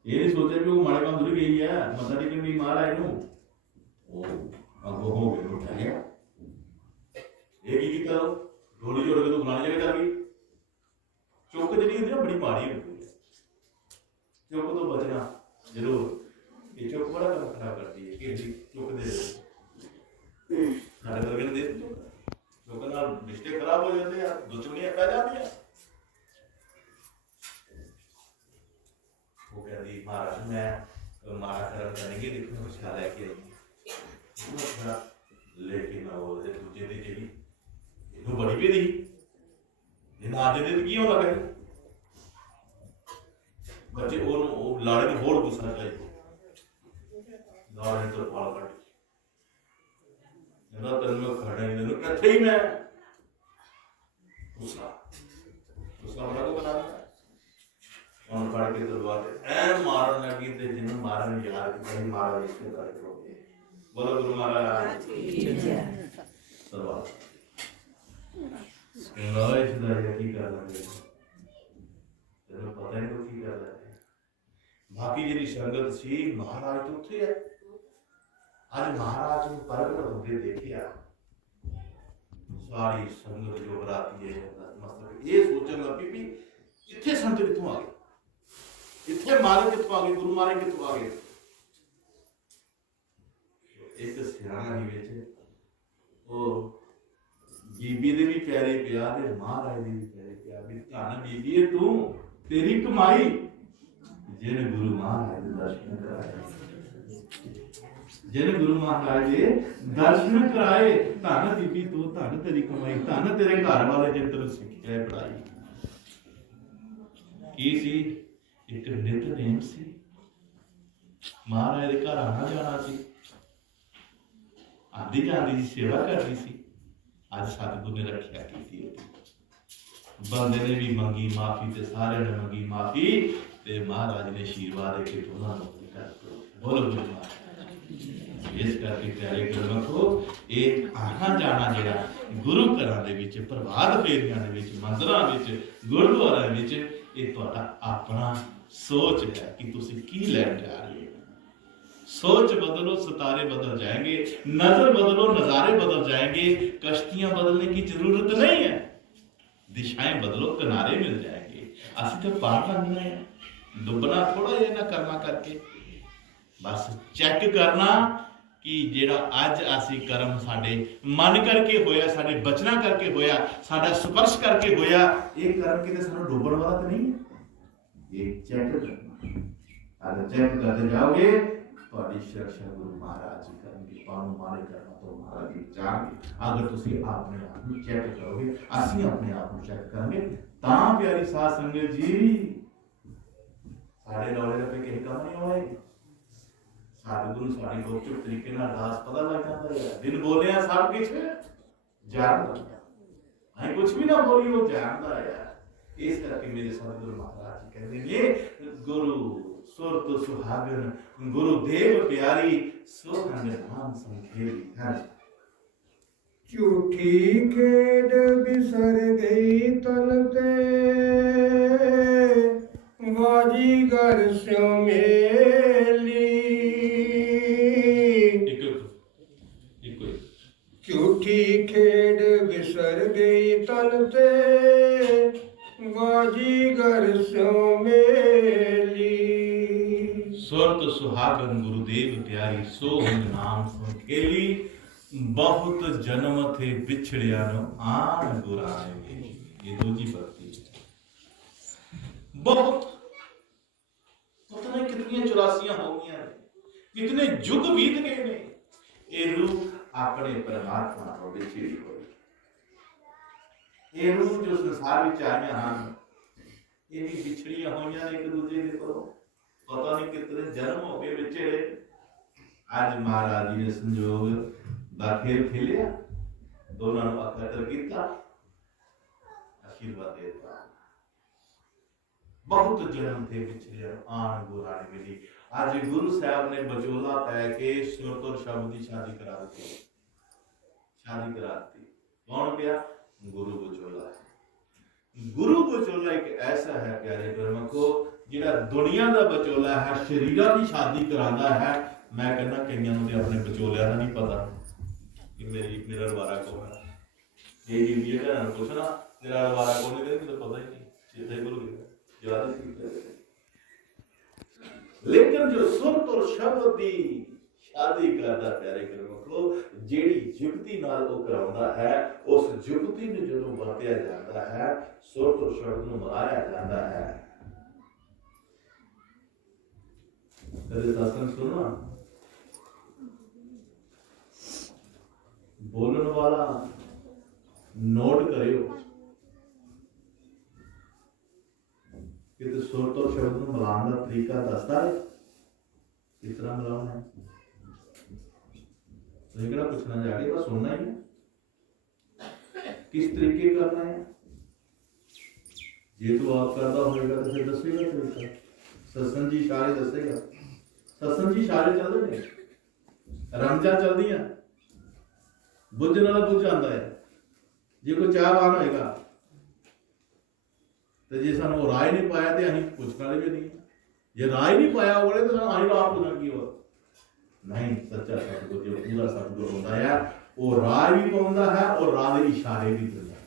ਇਹ ਨਹੀਂ ਸੋਚਿਆ ਵੀ ਉਹ ਮਾੜੇ ਕੰਮ ਤੁਰ ਗਈ ਹੈ ਮੱਥਾ ਟੇਕਣ ਵੀ ਮਹਾਰਾਜ ਨੂੰ, ਉਹ ਅੱਗੋਂ ਹੋ ਕੇ ਉੱਠ ਗਿਆ। ਇਹ ਕੀ ਕੀਤਾ ਢੋਲੀ ਜੋੜ ਕੇ ਤੂੰ ਫਲਾਣੀ ਜਗ੍ਹਾ ਚੱਲ ਗਈ। ਚੁੱਕ ਜਿਹੜੀ ਹੁੰਦੀ ਨਾ ਬੜੀ ਮਾੜੀ ਹੁੰਦੀ ਹੈ, ਚੁੱਕ ਤੋਂ ਬਚਣਾ ਜ਼ਰੂਰ। ਇਹ ਚੁੱਕ ਬੜਾ ਕੰਮ ਖਰਾਬ ਕਰਦੀ ਹੈ ਕਿ ਚੁੱਕ ਦੇ ਸਾਡੇ ਵਰਗੇ ਦੇ ਚੁੱਕ ਨਾਲ ਰਿਸ਼ਤੇ ਖਰਾਬ ਹੋ ਜਾਂਦੇ ਆ, ਦੁਸ਼ਮਣੀਆਂ ਪੈ ਜਾਂਦੀਆਂ। ਉਹ ਕਹਿੰਦੀ ਮਹਾਰਾਜ ਮੈਂ ਮਾਰਾ ਕਰਨ ਜਾਣਗੇ, ਦੇਖੋ ਕੁਛ ਖਾ ਲੈ ਕੇ ਆਈ ਲੇਕਿਨ ਉਹ ਦੂਜੇ ਦੀ ਜਿਹੜੀ ਇਹਨੂੰ ਬੜੀ ਪਈ ਰਹੀ, ਇਹ ਨਾ ਦੇ ਤੇ ਕੀ ਹੋਣਾ ਕਹੇ ਬੱਚੇ ਉਹਨੂੰ ਉਹ ਲਾੜੇ ਨੂੰ ਹੋਰ ਗੁੱਸਾ ਚਾਹੀਦਾ, ਲਾੜੇ ਤੋਂ ਪਾਲ ਕੱਢ ਇਹਦਾ ਤੈਨੂੰ ਖੜਾ ਨਹੀਂ ਨੂੰ ਕਿੱਥੇ ਹੀ ਮੈਂ ਗੁੱਸਾ ਬੜਾ ਕੋ ਬਣਾ ਉਹਨੂੰ ਫੜ ਕੇ ਤਲਵਾਰ ਤੇ ਐ ਮਾਰਨ ਲੱਗੀ ਤੇ ਜਿਹਨੂੰ ਮਾਰਨ ਯਾਰ ਕਿ ਮਾਰਾ ਇਸੇ ਕਰਕੇ ਰੋਕੇ। ਬੋਲੋ ਗੁਰੂ ਮਹਾਰਾਜ ਤਲਵਾਰ ਲੋਏ ਸਦਾ ਕੀ ਕਰ ਲਾਂਗੇ ਤੈਨੂੰ ਪਤਾ ਨਹੀਂ ਤੂੰ ਕੀ ਕਰ ਰਿਹਾ। ਬਾਕੀ ਜਿਹੜੀ ਸੰਗਤ ਸੀ ਮਹਾਰਾਜ ਤੋਂ ਉੱਥੇ ਹੈ, ਅੱਜ ਮਹਾਰਾਜ ਨੂੰ ਪ੍ਰਗਟ ਹੁੰਦੇ ਦੇਖਿਆ ਸਾਰੀ ਸੰਗਤ ਜੋ ਬਰਾਤੀ ਹੈ ਮਤਲਬ ਇਹ ਸੋਚਣ ਲੱਗੀ ਵੀ ਇੱਥੇ ਸੰਤ ਕਿੱਥੋਂ ਆ ਗਏ, ਇੱਥੇ ਮਾਲਕ ਕਿੱਥੋਂ ਆ ਗਏ, ਗੁਰੂ ਮਹਾਰਾਜ ਕਿੱਥੋਂ ਆ ਗਏ। ਇੱਕ ਸਿਆਣਾ ਹੀ ਵਿੱਚ ਉਹ ਬੀਬੀ ਦੇ ਵੀ ਪਿਆਰੇ ਪਿਆ ਤੇ ਮਹਾਰਾਜ ਦੇ ਵੀ ਪਿਆਰੇ ਪਿਆ ਵੀ ਧੰਨ ਬੀਬੀ ਤੂੰ ਤੇਰੀ ਕਮਾਈ ਜਿਹਨੇ ਗੁਰੂ ਮਹਾਰਾਜ ਦੇ ਦਰਸ਼ਨ ਕਰਾਏ, ਜਿਹਨੇ ਗੁਰੂ ਮਹਾਰਾਜ ਦੇ ਦਰਸ਼ਨ ਕਰਾਏ। ਧੰਨ ਬੀਬੀ ਤੂੰ, ਧੰਨ ਤੇਰੀ ਕਮਾਈ, ਧੰਨ ਤੇਰੇ ਘਰ ਵਾਲੇ ਜੇ ਤੈਨੂੰ ਸਿੱਖਿਆ ਪੜਾਈ। ਕੀ ਸੀ ਇੱਕ ਨਿਤਨੇਮ ਸੀ, ਮਹਾਰਾਜ ਦੇ ਘਰ ਆਣਾ ਜਾਣਾ ਸੀ, ਆਂਦੀ ਜਾਂਦੀ ਸੀ, ਸੇਵਾ ਕਰਦੀ ਸੀ। ਅੱਜ ਸਤਿਗੁਰ ਨੇ ਰੱਖਿਆ ਕੀਤੀ, ਬੰਦੇ ਨੇ ਵੀ ਮੰਗੀ ਮਾਫੀ ਤੇ ਸਾਰਿਆਂ ਨੇ ਮੰਗੀ ਮਾਫੀ ਤੇ ਮਹਾਰਾਜ ਨੇ ਆਸ਼ੀਰਵਾਦ ਦੇ ਕੇ ਦੋਨਾਂ ਨੂੰ ਕਰ ਬੋਲੋ ਗੁਰੂ ਮਹਾਰਾਜ। ਇਸ ਕਰਕੇ ਪਿਆਰੇ ਗੁਰਮਖੋ ਇਹ ਆਣਾ ਜਾਣਾ ਜਿਹੜਾ ਗੁਰੂ ਘਰਾਂ ਦੇ ਵਿੱਚ, ਪ੍ਰਭਾਤ ਫੇਰੀਆਂ ਦੇ ਵਿੱਚ, ਮੰਦਿਰਾਂ ਵਿੱਚ, ਗੁਰਦੁਆਰਿਆਂ ਵਿੱਚ, ਇਹ ਤੁਹਾਡਾ ਆਪਣਾ ਸੋਚ ਹੈ ਕਿ ਤੁਸੀਂ ਕੀ ਲੈਣ ਜਾ ਰਹੇ ਹੋ। सोच बदलो सितारे बदल जाएंगे, नजर बदलो नजारे बदल जाएंगे। कश्तियां बदलने की जरूरत नहीं है, दिशाएं बदलो किनारे मिल जाएंगे। असि तो पार लगना है, डुबना थोड़ा ये ना करना करके बस चेक करना कि जेड़ा अज असी कर्म साडे मन करके होया, साडे बचना करके होया, साडा स्पर्श करके होया, ये कर्म किते सानू डुबण वाला तो नहीं है। ये चेक करना, अगर चेक करते जाओगे सुरक्षा गुरु महाराज जी करेंगे, पानु मारे करना तो महाराज जी जाएंगे। अगर तुसी अपने आप को चेक करोगे, असि अपने आप को चेक करेंगे, ता प्यारी साध संगत जी साडे रौले रपे किसी काम नहीं होए। सतगुरु साडी गुपचुप तरीके नाल अरदास पता लग जाता है, दिन बोले सब कुछ जानदा है, असीं कुछ भी ना बोली वो जानदा है। इस करके मेरे सतगुरु महाराज जी कहते हैं गुरु सुरत सुहागन गुरुदेव प्यारी सोहंग नाम संखेली। हाँ झूठी खेड बिसर गई तन ते बाजीगर स्यों मेली। झूठी खेड बिसर गई तन ते बाजीगर स्यों मेली। सुरत सुहागन गुरुदेव प्यारी सोहंग नाम संखेली। बहुत जन्म थे बिछड़िया नो आन गुराए मेली। ये दूजी भक्ति बहुत पता नहीं कितनी 84 हो गई, कितने युग बीत गए ने, ये रूह अपने परमात्मा को बिछड़ी हुई, ये रूह जो संसार विच आईयां हन ये भी बिछड़ियां होईयां ने एक दूजे दे कोलों। पता नहीं कितने जन्म हो गए बिछड़े। आज महाराज जी ने संजोग दा खेल खेलिया, दोनों ने इकट्ठा किया, आशीर्वाद देता। बहुत जन्म थे बिछड़े आन गुराने मिली। आज गुरु साहब ने बचोला पै के सुरत और शब्द की शादी करा दी, शादी करा दी। कौन गया? गुरु बचोला है। गुरु विचोला एक ऐसा है प्यारे गुरमुखो जिहड़ा दुनिया का विचोला है, शरीरां की शादी करांदा है। मैं कहना कईयां नूं ते अपने विचोलिਆਂ ਦਾ नहीं पता कि मेरा रवारा कौन है। ये बीबी घर पूछना तेरा रवारा कौन है, मुझे पता ही नहीं, चेता ही भूल गया, याद ही नहीं। लेकिन जो सुरत और शब्द की शादी करता प्यारे गुरमुखो, ਜਿਹੜੀ जुगती नाल वो कराउंदा है, उस जुगती ਨੂੰ ਜਦੋਂ ਵਰਤਿਆ ਜਾਂਦਾ है, सुरत और शब्द ਨੂੰ ਮਿਲਾਇਆ ਜਾਂਦਾ है। कदे सत्संग सुनना, बोलन वाला नोट करियो कि तो सुरत और शब्द ਨੂੰ ਮਿਲਾਉਣ ਦਾ ਤਰੀਕਾ ਦੱਸਦਾ है किस तरह मिलाना है। तो ये पूछना जाके बस सुनना ही है किस तरीके करना है। ये तो आप करता होगा तो फिर दसेगा तरीका, सत्संग जी इशारे दसेगा। सत्संग जी इशारे चलते ने, रमजा चलती है, बुझन वाला बुझ जाता है। जे कोई चाहवान होएगा तो जे सानू राय नहीं पाया तो अं पूछने वाले भी नहीं, जे राय नहीं पाया होगा तो सानू अं आप पूछना की हो नहीं। सच्चा सतगुर जो पूरा सतगुर होता है वो राय भी पाਉਂਦਾ है और राह के इशारे भी दिंदा है।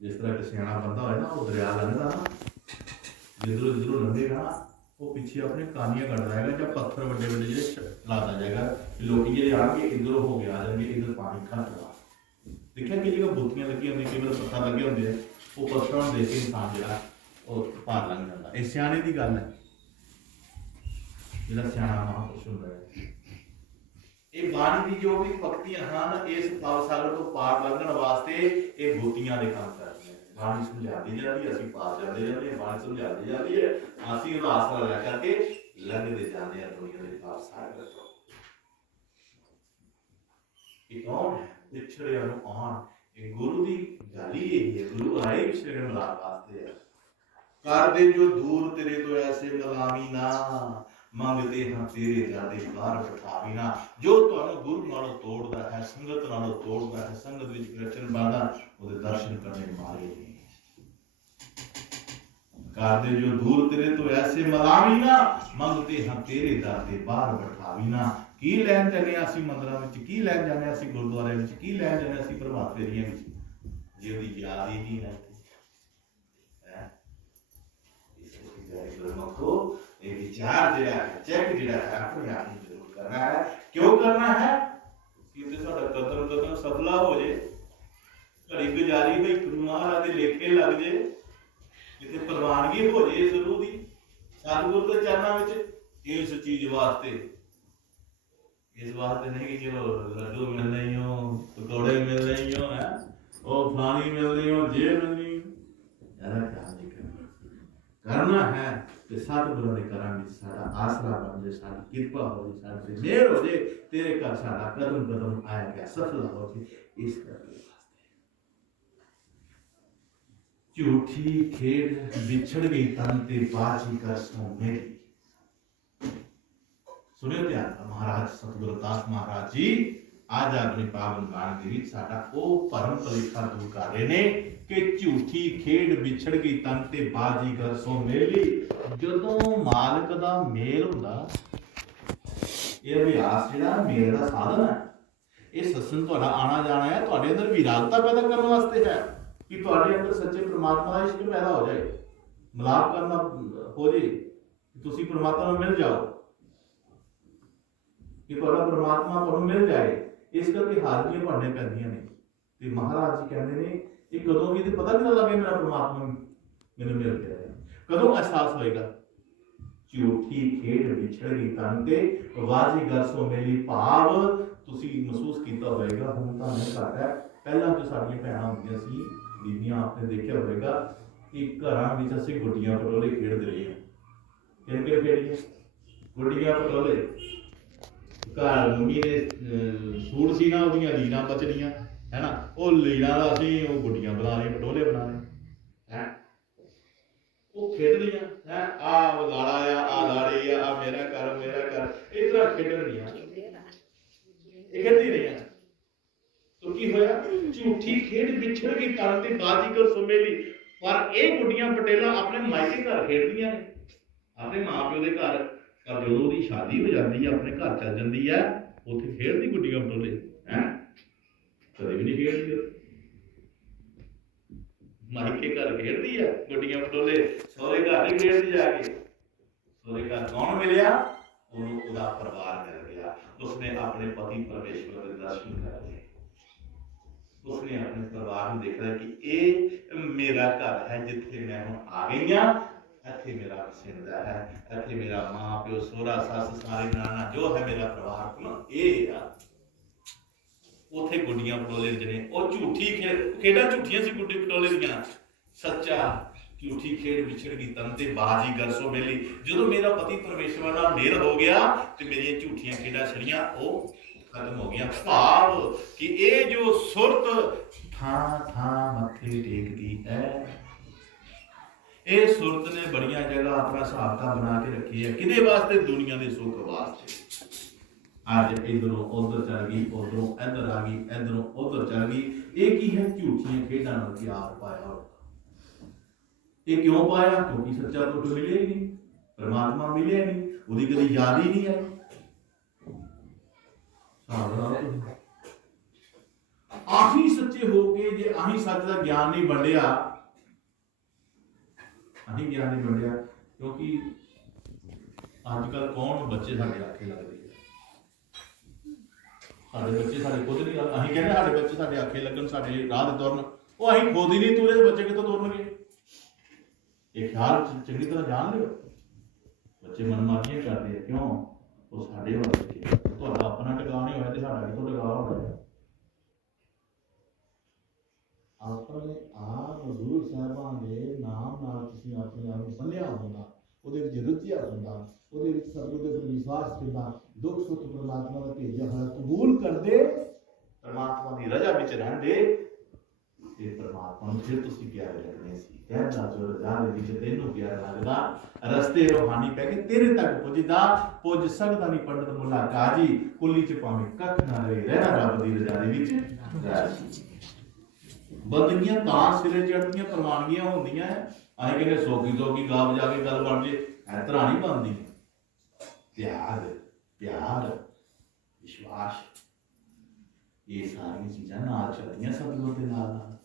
जिस तरह एक सियाणा बंदा होए ना, वो दरिया लंघदा ना, जिधरों जिधरों लंघेगा ना, वो पीछे अपने कानियां कट जाएगा या पत्थर बड़े बड़े जो लाता जाएगा, लोग जो आगे इधर हो गया आ जाएंगे, इधर पानी घट रहा। देखिए कि जगह बूथियां लगी होंगी, कई बार पत्थर लगे होंगे, वो पत्थर देख के इंसान जो पार लंघ जाता। इस सियाणे की गल है, ਜਿਹੜਾ ਸਿਆਣਾ ਮਹਾਂਪੁਰਸ਼ ਹੁੰਦਾ ਹੈ। ਇਹ ਬਾਣੀ ਦੀ ਜੋ ਵੀ ਭਗਤੀਆਂ ਹਨ, ਇਸ ਭਵ ਸਾਗਰ ਤੋਂ ਪਾਰ ਲੰਘਣ ਵਾਸਤੇ ਇਹ ਬੂਟੀਆਂ ਦੇ ਕੰਮ ਕਰਦੀਆਂ। ਬਾਣੀ ਸਮਝਾਉਂਦੀ ਜਾਂਦੀ, ਅਸੀਂ ਪਾਰ ਜਾਂਦੇ ਜਾਂਦੇ ਹਾਂ, ਬਾਣੀ ਸਮਝਾਉਂਦੀ ਜਾਂਦੀ ਹੈ, ਅਸੀਂ ਉਹਦਾ ਆਸਰਾ ਲੈ ਕਰਕੇ ਲੰਘਦੇ ਜਾਂਦੇ ਹਾਂ ਦੁਨੀਆ ਦੇ ਭਵ ਸਾਗਰ ਤੋਂ। ਇਹ ਕੌਣ ਹੈ? ਵਿਛੜਿਆਂ ਨੂੰ ਆਉਣ। ਇਹ ਗੁਰੂ ਦੀ ਗੱਲ ਹੀ ਇਹੀ ਹੈ, ਗੁਰੂ ਆਏ ਵਿਛੜੇ ਨੂੰ ਮਿਲਾਉਣ ਵਾਸਤੇ ਹੈ। ਕਰਦੇ ਜੋ ਦੂਰ ਤੇਰੇ ਤੋਂ ਐਸੇ ਮਲਾਮੀ ਨਾ, ਮੰਗਦੇ ਹਾਂ ਤੇਰੇ ਜਾਦੇ ਬਾਹਰ ਬਿਠਾਵੀ ਨਾ। ਜੋ ਤੁਹਾਨੂੰ ਗੁਰੂ ਨਾਲੋਂ ਤੋੜਦਾ ਹੈ, ਸੰਗਤ ਨਾਲੋਂ ਤੋੜਦਾ ਹੈ, ਸੰਗਤ ਵਿੱਚ ਵਿਚਰਨ ਬਾਦਾ, ਉਹਦੇ ਦਰਸ਼ਨ ਕਰਨੇ ਮਾਰੇ ਨੇ। ਕਰਦੇ ਜੋ ਦੂਰ ਤੇਰੇ ਤੋਂ ਐਸੇ ਮਲਾਮੀ ਨਾ, ਮੰਗਦੇ ਹਾਂ ਤੇਰੇ ਜਾਦੇ ਬਾਹਰ ਬਿਠਾਵੀ ਨਾ। ਕੀ ਲੈਣ ਜਾਂਦੇ ਹਾਂ ਅਸੀਂ ਮੰਦਰਾਂ ਵਿੱਚ, ਕੀ ਲੈਣ ਜਾਂਦੇ ਹਾਂ ਅਸੀਂ ਗੁਰਦੁਆਰਿਆਂ ਵਿੱਚ, ਕੀ ਲੈਣ ਜਾਂਦੇ ਹਾਂ ਅਸੀਂ ਪ੍ਰਭਾਤ ਫੇਰੀਆਂ ਵਿੱਚ, ਜੇ ਉਹਦੀ ਯਾਦ ਹੀ ਨਹੀਂ ਹੈ। गुरमुखो ये विचार जिहड़ा है, चेक जिहड़ा है अपने आप ही जरूर करना है। क्यों करना है? कि साडा कदम कदम सफला हो जाए, घड़ी गुजारी भाई महाराज दे लेखे लग जाए, किते प्रवानगी हो जाए इस रूह दी सतगुर दे चरणों विच। इस चीज वास्ते, इस वास्ते नहीं कि चलो लड्डू मिल रही हो, पकौड़े मिल रही हो, है वो फलानी मिल रही हो, जे मिल रही हो, ज्यादा ख्याल नहीं करना है कि सतगुਰਾਂ ਦੇ ਘਰਾਂ ਵਿੱਚ ਸਾਡਾ ਆਸਰਾ ਬਣ ਜਾਏ, ਸਾਡੀ ਕਿਰਪਾ ਹੋ ਜਾਏ, ਸਾਡੇ ਤੇ ਮਿਹਰ ਹੋ ਜਾਏ, ਤੇਰੇ ਘਰ ਸਾਡਾ ਕਦਮ ਕਦਮ ਆਇਆ ਗਿਆ ਸਫਲ ਹੋ ਜਾਏ। ਇਸ ਕਰਕੇ ਝੂਠੀ ਖੇਡ ਵਿਛੜ ਗਈ ਤਨ ਤੇ ਬਾਜੀ ਕਰ ਸੋ ਮੇਰੀ। ਸੁਣਿਓ ਧਿਆਨ ਨਾਲ, ਮਹਾਰਾਜ ਸਤਿਗੁਰੂ ਦਾਸ ਮਹਾਰਾਜ ਜੀ ਅੱਜ ਆਪਣੀ ਪਾਵਨ ਬਾਣੀ ਦੇ ਵਿੱਚ ਸਾਡਾ ਉਹ ਭਰਮ ਭੁਲੇਖਾ ਦੂਰ ਕਰ ਰਹੇ ਨੇ ਕਿ ਝੂਠੀ ਖੇਡ ਵਿਛੜ ਗਈ ਤਨ ਤੇ ਬਾਜੀ ਕਰ ਸੋ ਮੇਲੀ। ਜਦੋਂ ਮਾਲਕ ਦਾ ਮੇਲ ਹੁੰਦਾ, ਇਹ ਅਭਿਆਸ ਜਿਹੜਾ ਮੇਲ ਦਾ ਸਾਧਨ ਹੈ, ਇਹ ਸਤਸੰਗ ਤੁਹਾਡਾ ਆਣਾ ਜਾਣਾ ਹੈ, ਤੁਹਾਡੇ ਅੰਦਰ ਵਿਰਾਗਤਾ ਪੈਦਾ ਕਰਨ ਵਾਸਤੇ ਹੈ ਕਿ ਤੁਹਾਡੇ ਅੰਦਰ ਸੱਚੇ ਪ੍ਰਮਾਤਮਾ ਦਾ ਇਸ਼ਕ ਪੈਦਾ ਹੋ ਜਾਏ, ਮਿਲਾਪ ਕਰਨਾ ਹੋ ਜਾਏ, ਤੁਸੀਂ ਪ੍ਰਮਾਤਮਾ ਨੂੰ ਮਿਲ ਜਾਓ, ਕਿ ਤੁਹਾਡਾ ਪ੍ਰਮਾਤਮਾ ਤੁਹਾਨੂੰ ਮਿਲ ਜਾਏ। ਇਸ ਕਰਕੇ ਹਾਜ਼ਰੀਆਂ ਭਰਨੇ ਪੈਂਦੀਆਂ ਨੇ। ਤੇ ਮਹਾਰਾਜ ਜੀ ਕਹਿੰਦੇ ਨੇ ਇਹ ਕਦੋਂ ਵੀ ਤੇ ਪਤਾ ਕਿਦਾਂ ਲੱਗੇ ਮੇਰਾ ਪ੍ਰਮਾਤਮਾ ਮੈਨੂੰ ਮਿਲ ਗਿਆ ਹੈ, ਕਦੋਂ ਅਹਿਸਾਸ ਹੋਏਗਾ? ਝੂਠੀ ਖੇਡ ਵਿਛੜ ਗਈ ਤਨ ਤੇ ਬਾਜ਼ੀਗਰ ਸੋ ਮੇਲੀ। ਭਾਵ ਤੁਸੀਂ ਮਹਿਸੂਸ ਕੀਤਾ ਹੋਵੇਗਾ, ਹੁਣ ਤਾਂ ਨਹੀਂ ਘੱਟ ਹੈ, ਪਹਿਲਾਂ ਜੋ ਸਾਡੀਆਂ ਭੈਣਾਂ ਹੁੰਦੀਆਂ ਸੀ, ਬੀਬੀਆਂ, ਆਪਨੇ ਦੇਖਿਆ ਹੋਵੇਗਾ ਕਿ ਘਰਾਂ ਵਿੱਚ ਅਸੀਂ ਗੁੱਡੀਆਂ ਪਟੋਲੇ ਖੇਡਦੇ ਰਹੇ ਹਾਂ। ਕਿਹੜੇ ਖੇਡੀਏ? ਗੁੱਡੀਆਂ ਪਟੋਲੇ। ਘਰ ਮੰਮੀ ਦੇ ਸੂਟ ਸੀ ਨਾ, ਉਹਦੀਆਂ ਲੀੜਾਂ ਬਚਣੀਆਂ ਹੈ ਨਾ, ਉਹ ਲੀੜਾਂ ਦਾ ਅਸੀਂ ਉਹ ਗੁੱਡੀਆਂ ਬਣਾ ਲਈਆਂ, ਪਟੋਲੇ ਬਣਾ ਲਏ ਹੈ, ਉਹ ਖੇਡ ਲਈਆਂ ਹੈ। ਆ ਲਾੜਾ ਆ ਲਾੜੀ ਆ ਮੇਰਾ ਘਰ ਇਸ ਤਰ੍ਹਾਂ ਖੇਡਣੀਆਂ, ਇਹ ਖੇਡਦੀ ਰਹੀਆਂ। तो की होया झूठी खेड विछड़ गई तन ते बाजीगर सुमेली। पर ये गुड्डियां पटेला अपने मायके घर खेडदियां ने अपने मां प्यो के घर, पर जो उसकी शादी हो जाती है अपने घर चल जाती है उत्थे खेडदी गुड्डियां पटोले हैं कभी भी नहीं खेडदी मायके घर खेडदी है गुड्डियां पटोले सौरे घर नहीं खेडदी जाके सौरे घर कौन मिलया ਉਹਦਾ परिवार मिल गया उसने अपने पति परमेश्वर के दर्शन कर लिए उसने अपने परिवार में देखा कि ये मेरा घर है जिथे मैं हुण आ गई हाँ इत्थे मेरा बसिंदा है इत्थे मेरा मां प्यो सोहरा सस सारे नाना जो है मेरा परिवार ना ये आ उथे गुड्डियां पटोले जने और झूठी खेड़ा झूठियां सी गुड्डी पटोले दियां सच्चा झूठी खेड़ विछड़ गई तन ते बाजीगर सो मेली जो मेरा पति परमेश्वर नाल मेल हो गया ते मेरी झूठियां खेड़ा छड़ियां ओ खत्म हो गया भाव कि ये जो सुरत थां थां मथे टेकदी है ये सुरत ने बड़ियां जगह अपना हिसाब बना के रखी है किदे वास्ते दुनिया के सुख वास्ते आज इधरों उधर चल गई उधरों इधर आ गई इधरों उधर चल गई ये की है झूठियां खेडां नाल प्यार पाया ये क्यों पाया क्योंकि सच्चा पुरुष मिले ही नहीं परमात्मा मिले नहीं उसकी कभी याद ही नहीं आई आही सच्चे हो के जे आही सच का ज्ञान नहीं वंडिया आही ज्ञान नहीं वंडिया क्योंकि अजकल कौन बच्चे साडे आखे लगदे साडे बच्चे साडे खुद नहीं अहीं कहने साडे बच्चे साडे आखे लगन साडे राह ते तुरन वो अहीं खुद ही नहीं तुरे ते बच्चे कितों तुरनगे ये ख्याल चंगी तरह जान लियो बच्चे मनमानियां करते हैं क्यों वो साडे वास्ते तुहाडा अपना टिका नहीं होया ते साडा कितों टिका होना है अपने आप गुरु साहिबान दे नाम नाल तुसीं अपने आप नूं बन्निया होंदा ਉਹਦੇ ਵਿੱਚ ਰੁੱਝਿਆ ਹੁੰਦਾ ਉਹਦੇ ਵਿੱਚ ਸਤਿਗੁਰ ਦੇ ਉੱਤੇ ਵਿਸ਼ਵਾਸ ਕਰਨਾ ਦੁੱਖ ਸੁੱਖ ਪ੍ਰਮਾਤਮਾ ਦਾ ਭੇਜਿਆ ਹੋਇਆ ਕਬੂਲ ਕਰਦੇ ਪ੍ਰਮਾਤਮਾ ਦੀ ਰਜ਼ਾ ਵਿੱਚ ਰਹਿੰਦੇ ਤੇ ਪ੍ਰਮਾਤਮਾ ਨੂੰ ਫਿਰ ਤੁਸੀਂ ਪਿਆਰੇ ਲੱਗਣੇ ਸੀ ਕਹਿੰਦਾ ਜੋ ਰਜ਼ਾ ਦੇ ਵਿੱਚ ਤੈਨੂੰ ਪਿਆਰਾ ਲੱਗਦਾ ਰਸਤੇ ਰੋਹਾਨੀ ਪੈ ਕੇ ਤੇਰੇ ਤੱਕ ਪੁੱਜਦਾ ਪੁੱਜ ਸਕਦਾ ਨਹੀਂ ਪੰਡਤ ਮੁੱਲਾ ਕਾਜੀ ਕੁੱਲੀ ਚ ਭਾਵੇਂ ਕੱਖ ਨਾ ਰਹੇ ਰਹਿਣਾ ਰੱਬ ਦੀ ਰਜ਼ਾ ਦੇ ਵਿੱਚ ਰਾਜੀ ਬੰਦਗੀਆਂ ਤਾਂ ਸਿਰੇ ਚੜ੍ਹਦੀਆਂ ਪ੍ਰਵਾਨਗੀਆਂ ਹੁੰਦੀਆਂ ਅਸੀਂ ਕਹਿੰਦੇ ਸੋਗੀ ਸੋਗੀ ਗਾ ਵਜਾ ਕੇ ਗੱਲ ਬਣ ਜੇ ਐ ਤਰ੍ਹਾਂ ਨਹੀਂ ਬਣਦੀ ਪਿਆਰ ਪਿਆਰ ਵਿਸ਼ਵਾਸ ਇਹ ਸਾਰੀਆਂ ਚੀਜ਼ਾਂ ਨਾਲ ਚੱਲਦੀਆਂ ਸਤਿਗੁਰ ਦੇ ਨਾਲ ਨਾਲ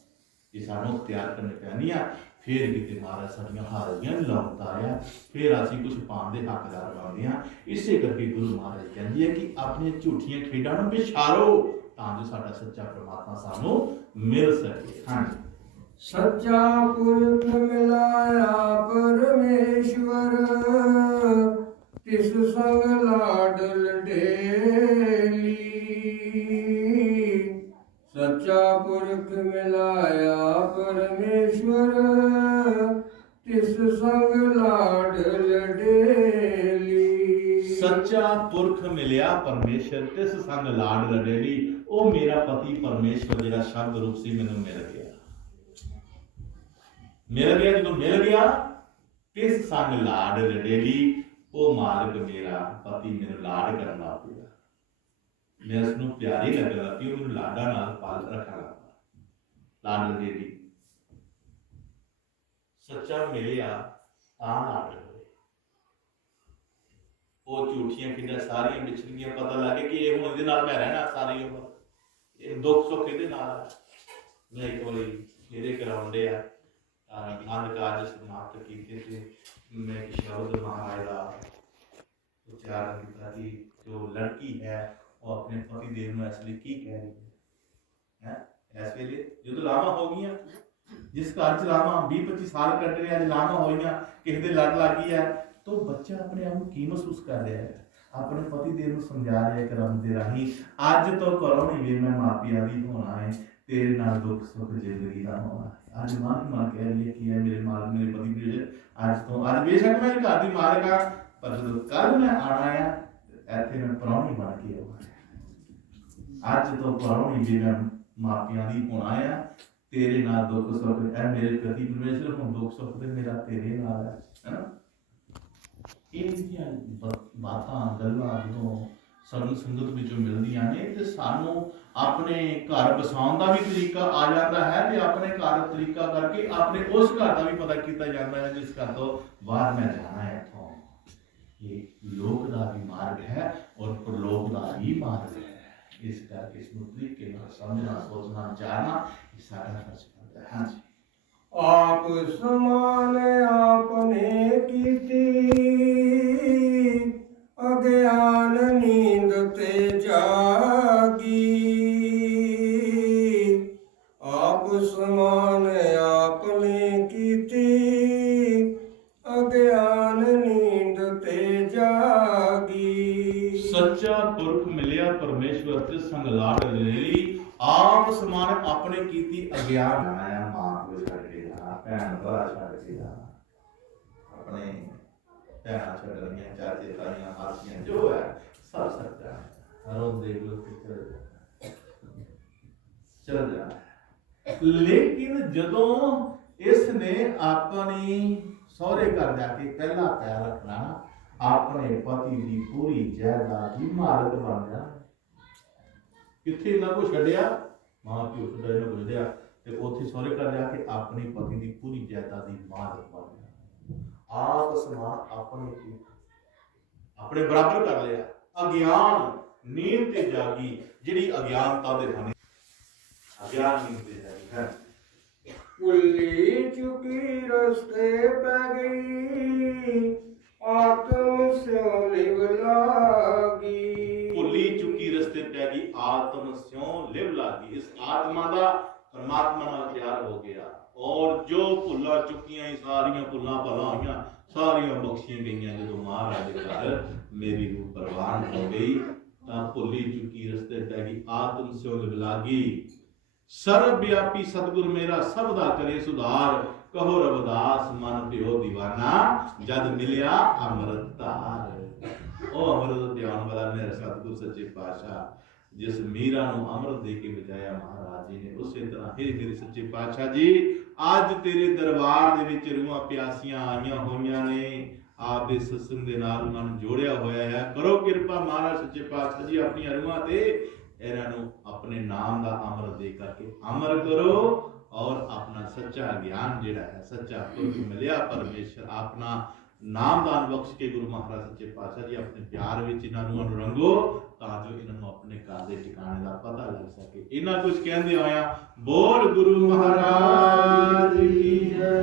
ਇਹ ਸਾਨੂੰ ਅਖਤਿਆਰ ਕਰਨੇ ਪੈਣੀਆਂ ਫਿਰ ਕਿਤੇ ਮਹਾਰਾਜ ਸਾਡੀਆਂ ਹਾਜ਼ਰੀਆਂ ਲਾਉਂਦਾ ਆ ਫਿਰ ਅਸੀਂ ਕੁਝ ਪਾਉਣ ਦੇ ਹੱਕਦਾਰ ਬਣਦੇ ਹਾਂ ਇਸੇ ਕਰਕੇ ਗੁਰੂ ਮਹਾਰਾਜ ਕਹਿੰਦੀ ਹੈ ਕਿ ਆਪਣੀਆਂ ਝੂਠੀਆਂ ਖੇਡਾਂ ਨੂੰ ਵਿਛਾਰੋ ਤਾਂ ਜੋ ਸਾਡਾ ਸੱਚਾ ਪਰਮਾਤਮਾ ਸਾਨੂੰ ਮਿਲ ਸਕੇ ਹਾਂਜੀ सच्चा पुरख मिलाया परमेश्वर तिस संग लाडल डेली सच्चा पुरख मिलाया परमेश्वर तिस संग लाडल डेली सच्चा पुरख मिलिया परमेश्वर तिस संग लाड लडेली ओ मेरा पति परमेश्वर जेड़ा शब्द रूप से मैनू मिल गया जो मिल गया तिस संग लाड लडेली ओ मालिक मेरा पति मैनू लाड करन लग पिया मैं उसनू प्यारी लगन लग पई मैनू लाडा नाल पाल रखण लग पिया लाड लडेली सच्चा मिलिया तां लाड होए ਉਹ ਝੂਠੀਆਂ ਖੇਡਾਂ ਸਾਰੀਆਂ ਵਿਛੜੀਆਂ ਪਤਾ ਲੱਗੇ ਕਿ ਇਹ ਹੁਣ ਇਹਦੇ ਨਾਲ ਮੈਂ ਰਹਿਣਾ ਸਾਰੀ ਉਮਰ ਇਹ ਦੁੱਖ ਸੁੱਖ ਇਹਦੇ ਨਾਲ ਮੈਂ ਇੱਕ ਵਾਰੀ ਇਹਦੇ ਕਰਾਉਂਦੇ ਆ ਆਨੰਦ ਕਾਰਜ ਸਮਾਪਤ ਕੀਤੇ ਤੇ ਮੈਂ ਇੱਕ ਸ਼ਬਦ ਮਹਾਰਾਜ ਦਾ ਉਚਾਰਨ ਕੀਤਾ ਕਿ ਜੋ ਲੜਕੀ ਹੈ ਉਹ ਆਪਣੇ ਪਤੀ ਦੇਵ ਨੂੰ ਇਸ ਲਈ ਕੀ ਕਹਿ ਰਹੀ ਹੈ ਇਸ ਵੇਲੇ ਜਦੋਂ ਲਾਵਾਂ ਹੋ ਗਈਆਂ ਜਿਸ ਘਰ ਚ ਲਾਵਾਂ 20-25 ਸਾਲ ਕੱਢ ਰਹੇ ਅੱਜ ਲਾਵਾਂ ਹੋਈਆਂ ਕਿਸੇ ਦੇ ਲੜ ਲੱਗੀ ਹੈ तो बच्चा अपने आप को की महसूस कर रहा है अपने पति देव को समझा रहा है करम दे राही अज तो करो नहीं वे मैं मापिया भी होना है तेरे नाल दुख सुख जिंदगी का होना है अज मां की मां कह रही है कि है मेरे मालिक मेरे पति देव अज तो अज बेशक मैं घर की मालिक हाँ पर जो कल मैं आना है इत्थे मैं परौणी बन के आना अज तो परौणी भी मैं मापिया भी होना है तेरे नाल दुख सुख है मेरे पति परमेश्वर हुण दुख सुख ते मेरा तेरे नाल है ना बातां गल्लां जो ਸਾਨੂੰ ਸੰਗਤ ਵਿੱਚੋਂ ਮਿਲਦੀਆਂ ਨੇ ਤੇ ਸਾਨੂੰ ਆਪਣੇ ਘਰ ਬਸਾਉਣ ਦਾ ਵੀ ਤਰੀਕਾ ਆ ਜਾਂਦਾ ਹੈ ਤੇ ਆਪਣੇ ਘਰ ਤਰੀਕਾ ਕਰਕੇ ਆਪਣੇ ਉਸ ਘਰ ਦਾ ਵੀ ਪਤਾ ਕੀਤਾ ਜਾਂਦਾ ਹੈ ਜਿਸ ਘਰ ਤੋਂ ਬਾਹਰ ਮੈਂ ਜਾਣਾ ਹੈ ਇੱਥੋਂ। ਇਹ ਲੋਕ ਦਾ ਵੀ ਮਾਰਗ ਹੈ ਔਰ ਪ੍ਰਲੋਕ ਦਾ ਵੀ ਮਾਰਗ ਹੈ। ਇਸ ਕਰਕੇ ਇਸ ਨੂੰ ਤਰੀਕੇ ਨਾਲ ਸਮਝਣਾ ਸੋਚਣਾ ਜਾਣਨਾ ਇਹ ਸਾਡਾ ਫਰਜ਼ ਬਣਦਾ ਹੈ। ਹਾਂਜੀ आप समान आपने कीती अज्ञान नींद ते जागी। आप समान आपने कीती अज्ञान नींद ते जागी। सच्चा पुरख मिलिया परमेश्वर ते संग लाड लेली आप समान अपने कीती अज्ञान बनाया मां को छड़ के जाना भैन भरा छड़ के जाना अपने भैन छड़ रही चाचे ताइयां मासियां जो है सब सच्चा है। रोज देख लो कि चल जाना। लेकिन जदों इसने अपनी सौरे घर जाके पहला पैर रखना अपने पति की पूरी जायदाद की मालक बन जाना। किथे इन्हां को छड्डिया मां प्यो छड्डिया इन्हां को छड्डिया ते उत्थे सौरे घर जाके अपनी पति की पूरी जायदाद की मालक बन गया। आप समान अपने बराबर कर लिया। अज्ञान नींद ते जागी जिहड़ी अज्ञानता दे खाने अज्ञान नींद ते जागी है। भुल्ली चुकी रस्ते पै गई आत्म स्यों लिव लागी। भुली चुकी रस्ते पै गई आत्म स्यों लिव लागी। इस आत्मा का परमात्मा नाल प्यार हो गया और जो भुला चुकियां सारियां भुला भला हुई सारियां बख्शियां गईयां। जो महाराज के घर मेरी रूह परवान हो गई तां भुली चुकी रस्ते पै गई आत्म स्यों लिव लागी। सर्वव्यापी सतगुर मेरा सबदा करे सुधार कहो रविदास मन प्यो दीवाना जद मिलिया अमृत धार। ओ अमृत ध्यान वाला मेरा सतगुर सच्चे पातशाह जिस मीरा नूं अमृत दे के बजाया महाराज जी ने उसे तरह हे मेरे सच्चे पातशाह जी आज तेरे दरबार दे विच रूहां प्यासियां आईयां होईयां ने आप दे सत्संग दे नाल उन्हां नूं जोड़िया होया है। करो किरपा महाराज सच्चे पातशाह जी अपनी रूहां ते इन्हां नूं अपने नाम दा अमृत दे करके अमर करो और अपना सच्चा ज्ञान जिहड़ा है सच्चा पुरख मिलिया परमेश्वर अपना नामदान बख्श के गुरु महाराज सच्चे पातशाह जी अपने प्यार विच इन्हां नूं रंगो तां जो इन्हां नूं अपने घर दे ठिकाने दा पता लग सके। इन्हां कुछ कहंदे होया बोल गुरु महाराज की जय।